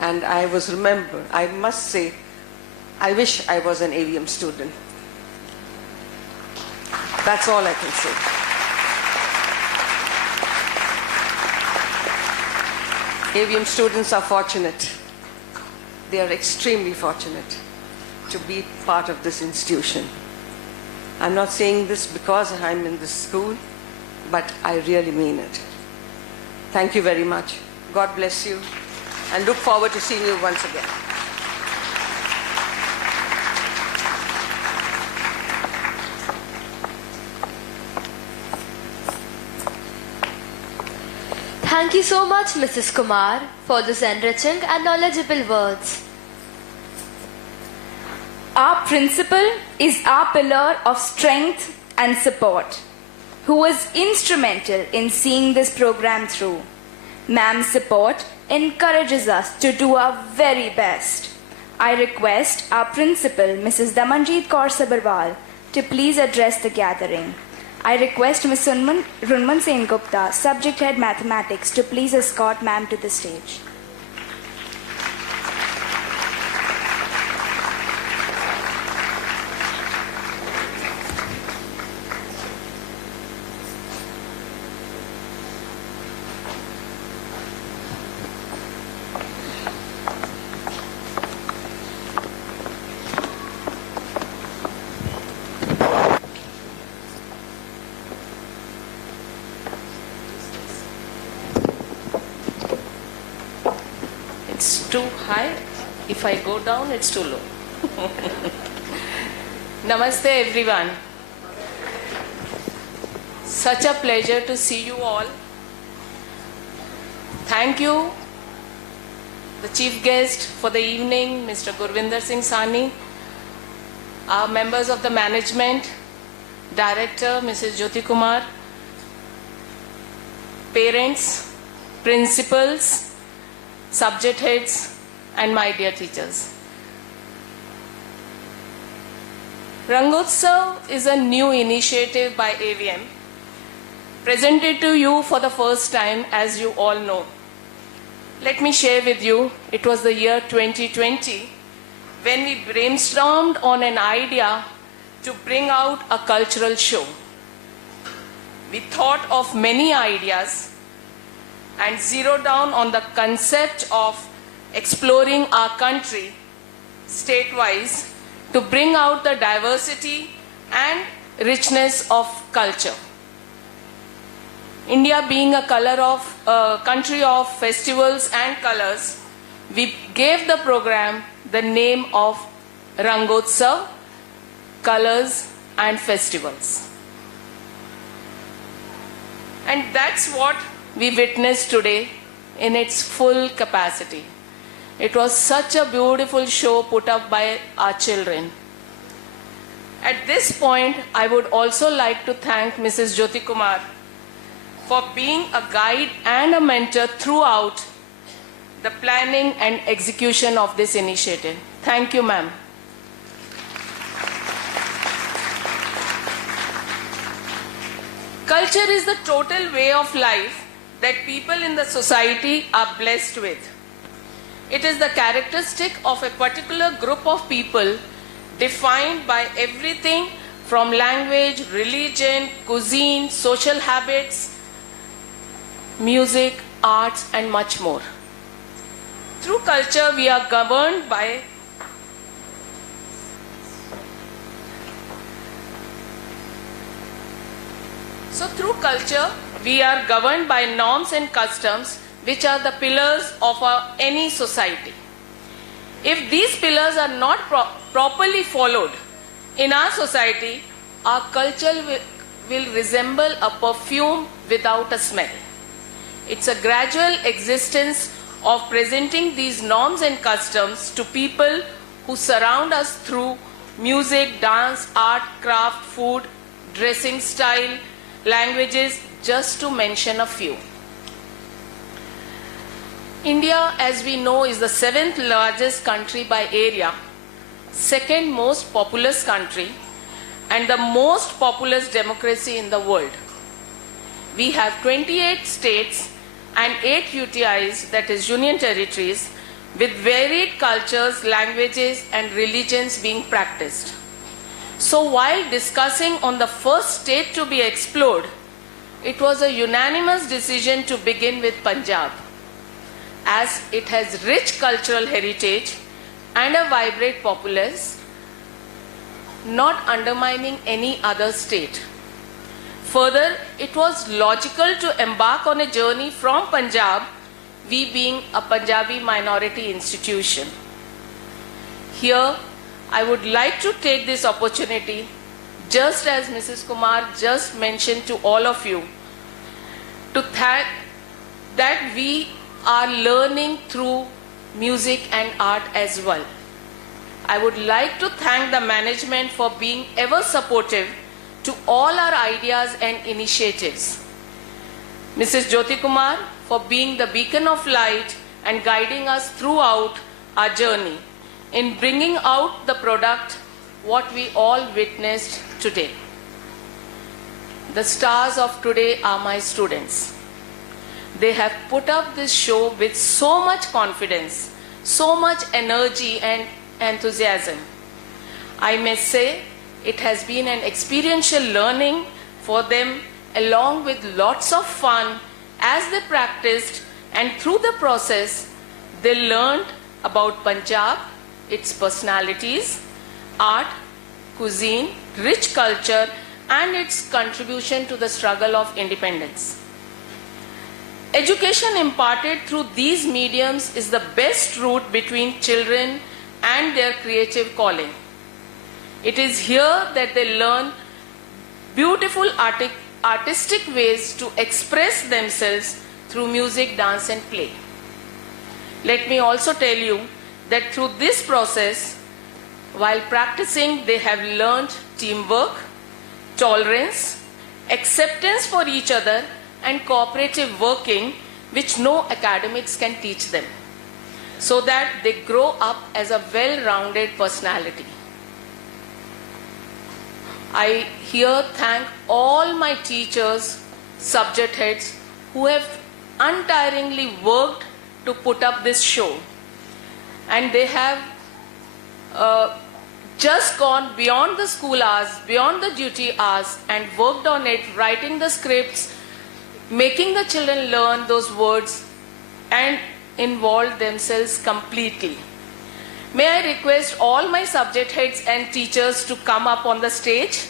and I must say, I wish I was an AVM student. That's all I can say. AVM students are fortunate. They are extremely fortunate to be part of this institution. I'm not saying this because I'm in this school, but I really mean it. Thank you very much. God bless you, and look forward to seeing you once again. Thank you so much, Mrs. Kumar, for this enriching and knowledgeable words. Our principal is our pillar of strength and support, who was instrumental in seeing this program through. Ma'am's support encourages us to do our very best. I request our principal, Mrs. Damanjeet Kaur Sabharwal, to please address the gathering. I request Ms. Runman Sen Gupta, Subject Head Mathematics, to please escort ma'am to the stage. It's too high. If I go down, it's too low. Namaste, everyone. Such a pleasure to see you all. Thank you, the chief guest for the evening, Mr. Gurvinder Singh Sani, our members of the management, Director Mrs. Jyoti Kumar, parents, principals, subject heads, and my dear teachers. Rangotsav is a new initiative by AVM, presented to you for the first time, as you all know. Let me share with you, it was the year 2020 when we brainstormed on an idea to bring out a cultural show. We thought of many ideas and zeroed down on the concept of exploring our country state-wise to bring out the diversity and richness of culture. India being a country of festivals and colors, we gave the program the name of Rangotsav, Colors and Festivals. And that's what we witnessed today in its full capacity. It was such a beautiful show put up by our children. At this point, I would also like to thank Mrs. Jyoti Kumar for being a guide and a mentor throughout the planning and execution of this initiative. Thank you, ma'am. Culture is the total way of life that people in the society are blessed with. It is the characteristic of a particular group of people defined by everything from language, religion, cuisine, social habits, music, arts, and much more. Through culture, we are governed by norms and customs which are the pillars of any society. If these pillars are not properly followed in our society, our culture will resemble a perfume without a smell. It's a gradual existence of presenting these norms and customs to people who surround us through music, dance, art, craft, food, dressing style, languages, just to mention a few. India, as we know, is the 7th largest country by area, 2nd most populous country, and the most populous democracy in the world. We have 28 states and 8 UTIs, that is Union Territories, with varied cultures, languages, and religions being practiced. So while discussing on the first state to be explored, it was a unanimous decision to begin with Punjab, as it has rich cultural heritage and a vibrant populace, not undermining any other state. Further, it was logical to embark on a journey from Punjab, we being a Punjabi minority institution. Here, I would like to take this opportunity, just as Mrs. Kumar just mentioned to all of you, to thank that we are learning through music and art as well. I would like to thank the management for being ever supportive to all our ideas and initiatives. Mrs. Jyoti Kumar for being the beacon of light and guiding us throughout our journey in bringing out the product what we all witnessed today. The stars of today are my students. They have put up this show with so much confidence, so much energy and enthusiasm. I may say it has been an experiential learning for them, along with lots of fun as they practiced, and through the process they learned about Punjab, its personalities, art, cuisine, rich culture, and its contribution to the struggle of independence. Education imparted through these mediums is the best route between children and their creative calling. It is here that they learn beautiful artistic ways to express themselves through music, dance, and play. Let me also tell you that through this process, while practicing, they have learned teamwork, tolerance, acceptance for each other, and cooperative working, which no academics can teach them, so that they grow up as a well-rounded personality. I here thank all my teachers, subject heads, who have untiringly worked to put up this show. And they have just gone beyond the school hours, beyond the duty hours, and worked on it, writing the scripts, making the children learn those words, and involved themselves completely. May I request all my subject heads and teachers to come up on the stage.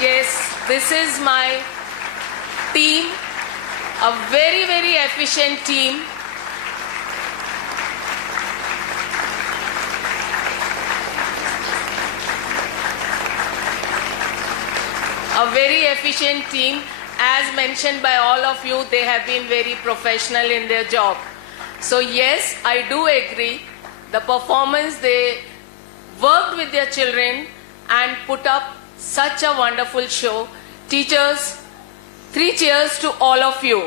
Yes, this is my team, a very, very efficient team. A very efficient team. As mentioned by all of you, they have been very professional in their job. So yes, I do agree. The performance, they worked with their children and put up such a wonderful show. Teachers, 3 cheers to all of you.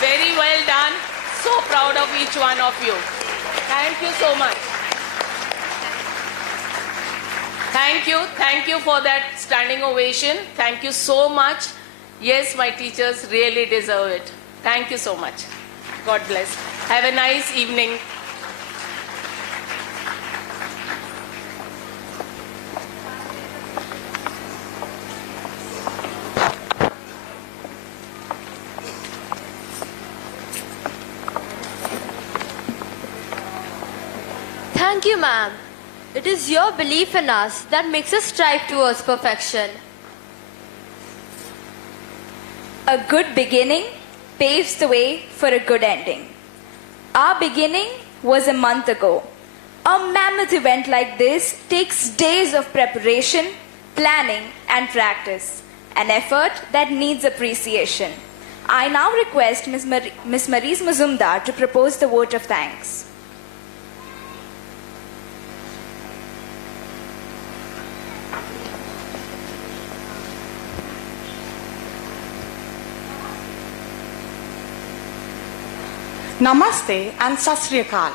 Very well done. So proud of each one of you. Thank you so much. Thank you for that standing ovation. Thank you so much. Yes, my teachers really deserve it. Thank you so much. God bless. Have a nice evening. Thank you, ma'am. It is your belief in us that makes us strive towards perfection. A good beginning paves the way for a good ending. Our beginning was a month ago. A mammoth event like this takes days of preparation, planning, and practice, an effort that needs appreciation. I now request Ms. Marise Mazumdar to propose the vote of thanks. Namaste and Sat Sri Akal.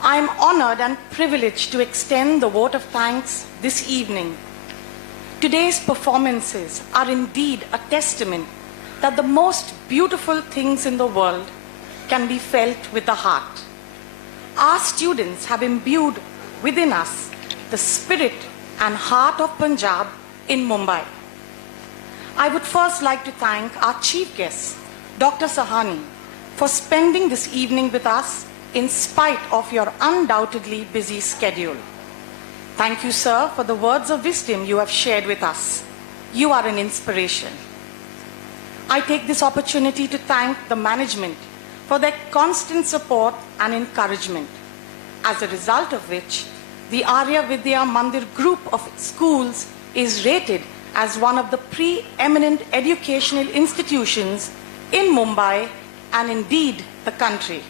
I am honored and privileged to extend the vote of thanks this evening. Today's performances are indeed a testament that the most beautiful things in the world can be felt with the heart. Our students have imbued within us the spirit and heart of Punjab in Mumbai. I would first like to thank our chief guest, Dr. Sahani, for spending this evening with us in spite of your undoubtedly busy schedule. Thank you, sir, for the words of wisdom you have shared with us. You are an inspiration. I take this opportunity to thank the management for their constant support and encouragement, as a result of which the ARYA VIDYA Mandir group of schools is rated as one of the preeminent educational institutions in Mumbai and indeed the country.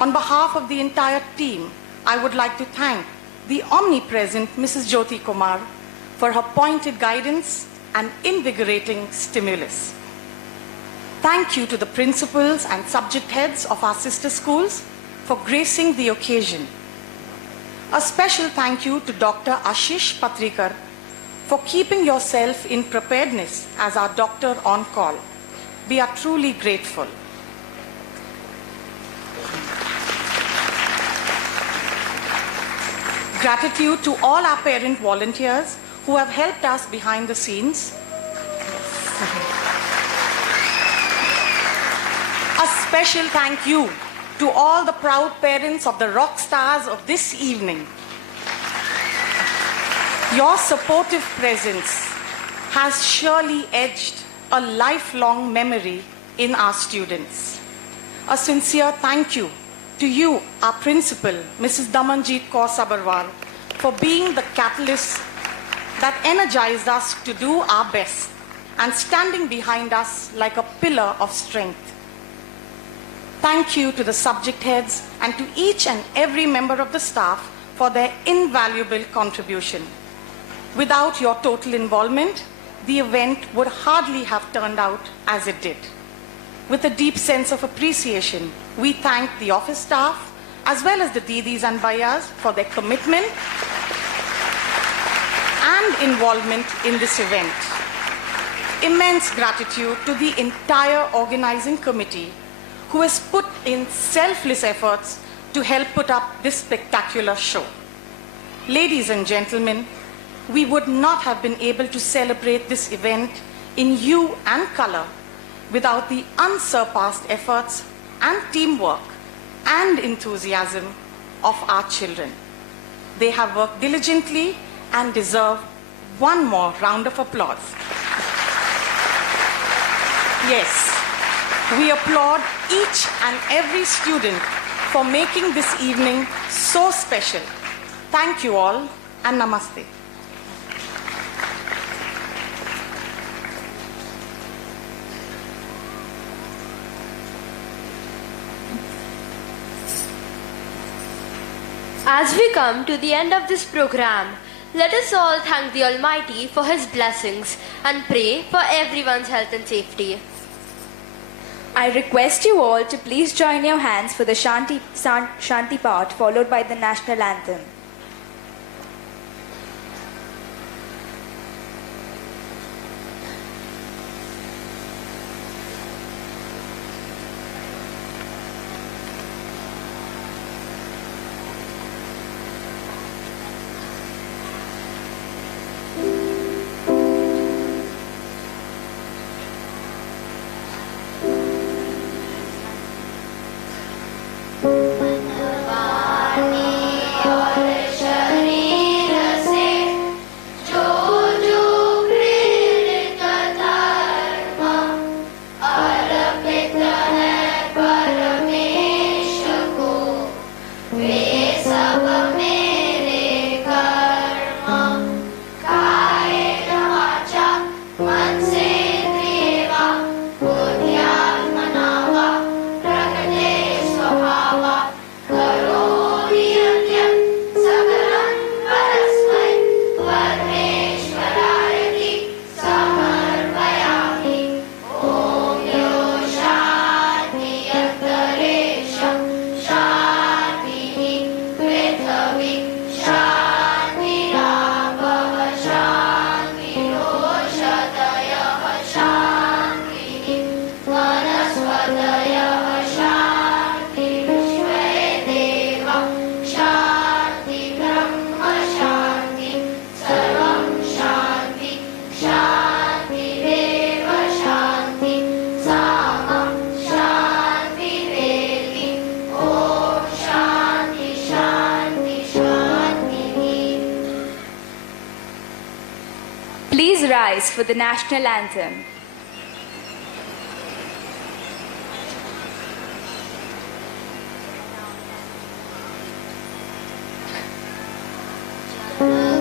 On behalf of the entire team, I would like to thank the omnipresent Mrs. Jyoti Kumar for her pointed guidance and invigorating stimulus. Thank you to the principals and subject heads of our sister schools for gracing the occasion. A special thank you to Dr. Ashish Patrikar for keeping yourself in preparedness as our doctor on call. We are truly grateful. Gratitude to all our parent volunteers who have helped us behind the scenes. A special thank you to all the proud parents of the rock stars of this evening. Your supportive presence has surely etched a lifelong memory in our students. A sincere thank you to you, our principal, Mrs. Damanjeet Kaur Sabharwal, for being the catalyst that energized us to do our best and standing behind us like a pillar of strength. Thank you to the subject heads and to each and every member of the staff for their invaluable contribution. Without your total involvement, the event would hardly have turned out as it did. With a deep sense of appreciation, we thank the office staff as well as the Didis and Bhaias for their commitment and involvement in this event. Immense gratitude to the entire organizing committee who has put in selfless efforts to help put up this spectacular show. Ladies and gentlemen, we would not have been able to celebrate this event in hue and color without the unsurpassed efforts and teamwork and enthusiasm of our children. They have worked diligently and deserve one more round of applause. Yes, we applaud each and every student for making this evening so special. Thank you all and namaste. As we come to the end of this program, let us all thank the Almighty for His blessings and pray for everyone's health and safety. I request you all to please join your hands for the Shanti part followed by the national anthem. Please rise for the national anthem. Himalaya,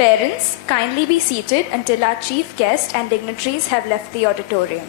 Parents, kindly be seated until our chief guest and dignitaries have left the auditorium.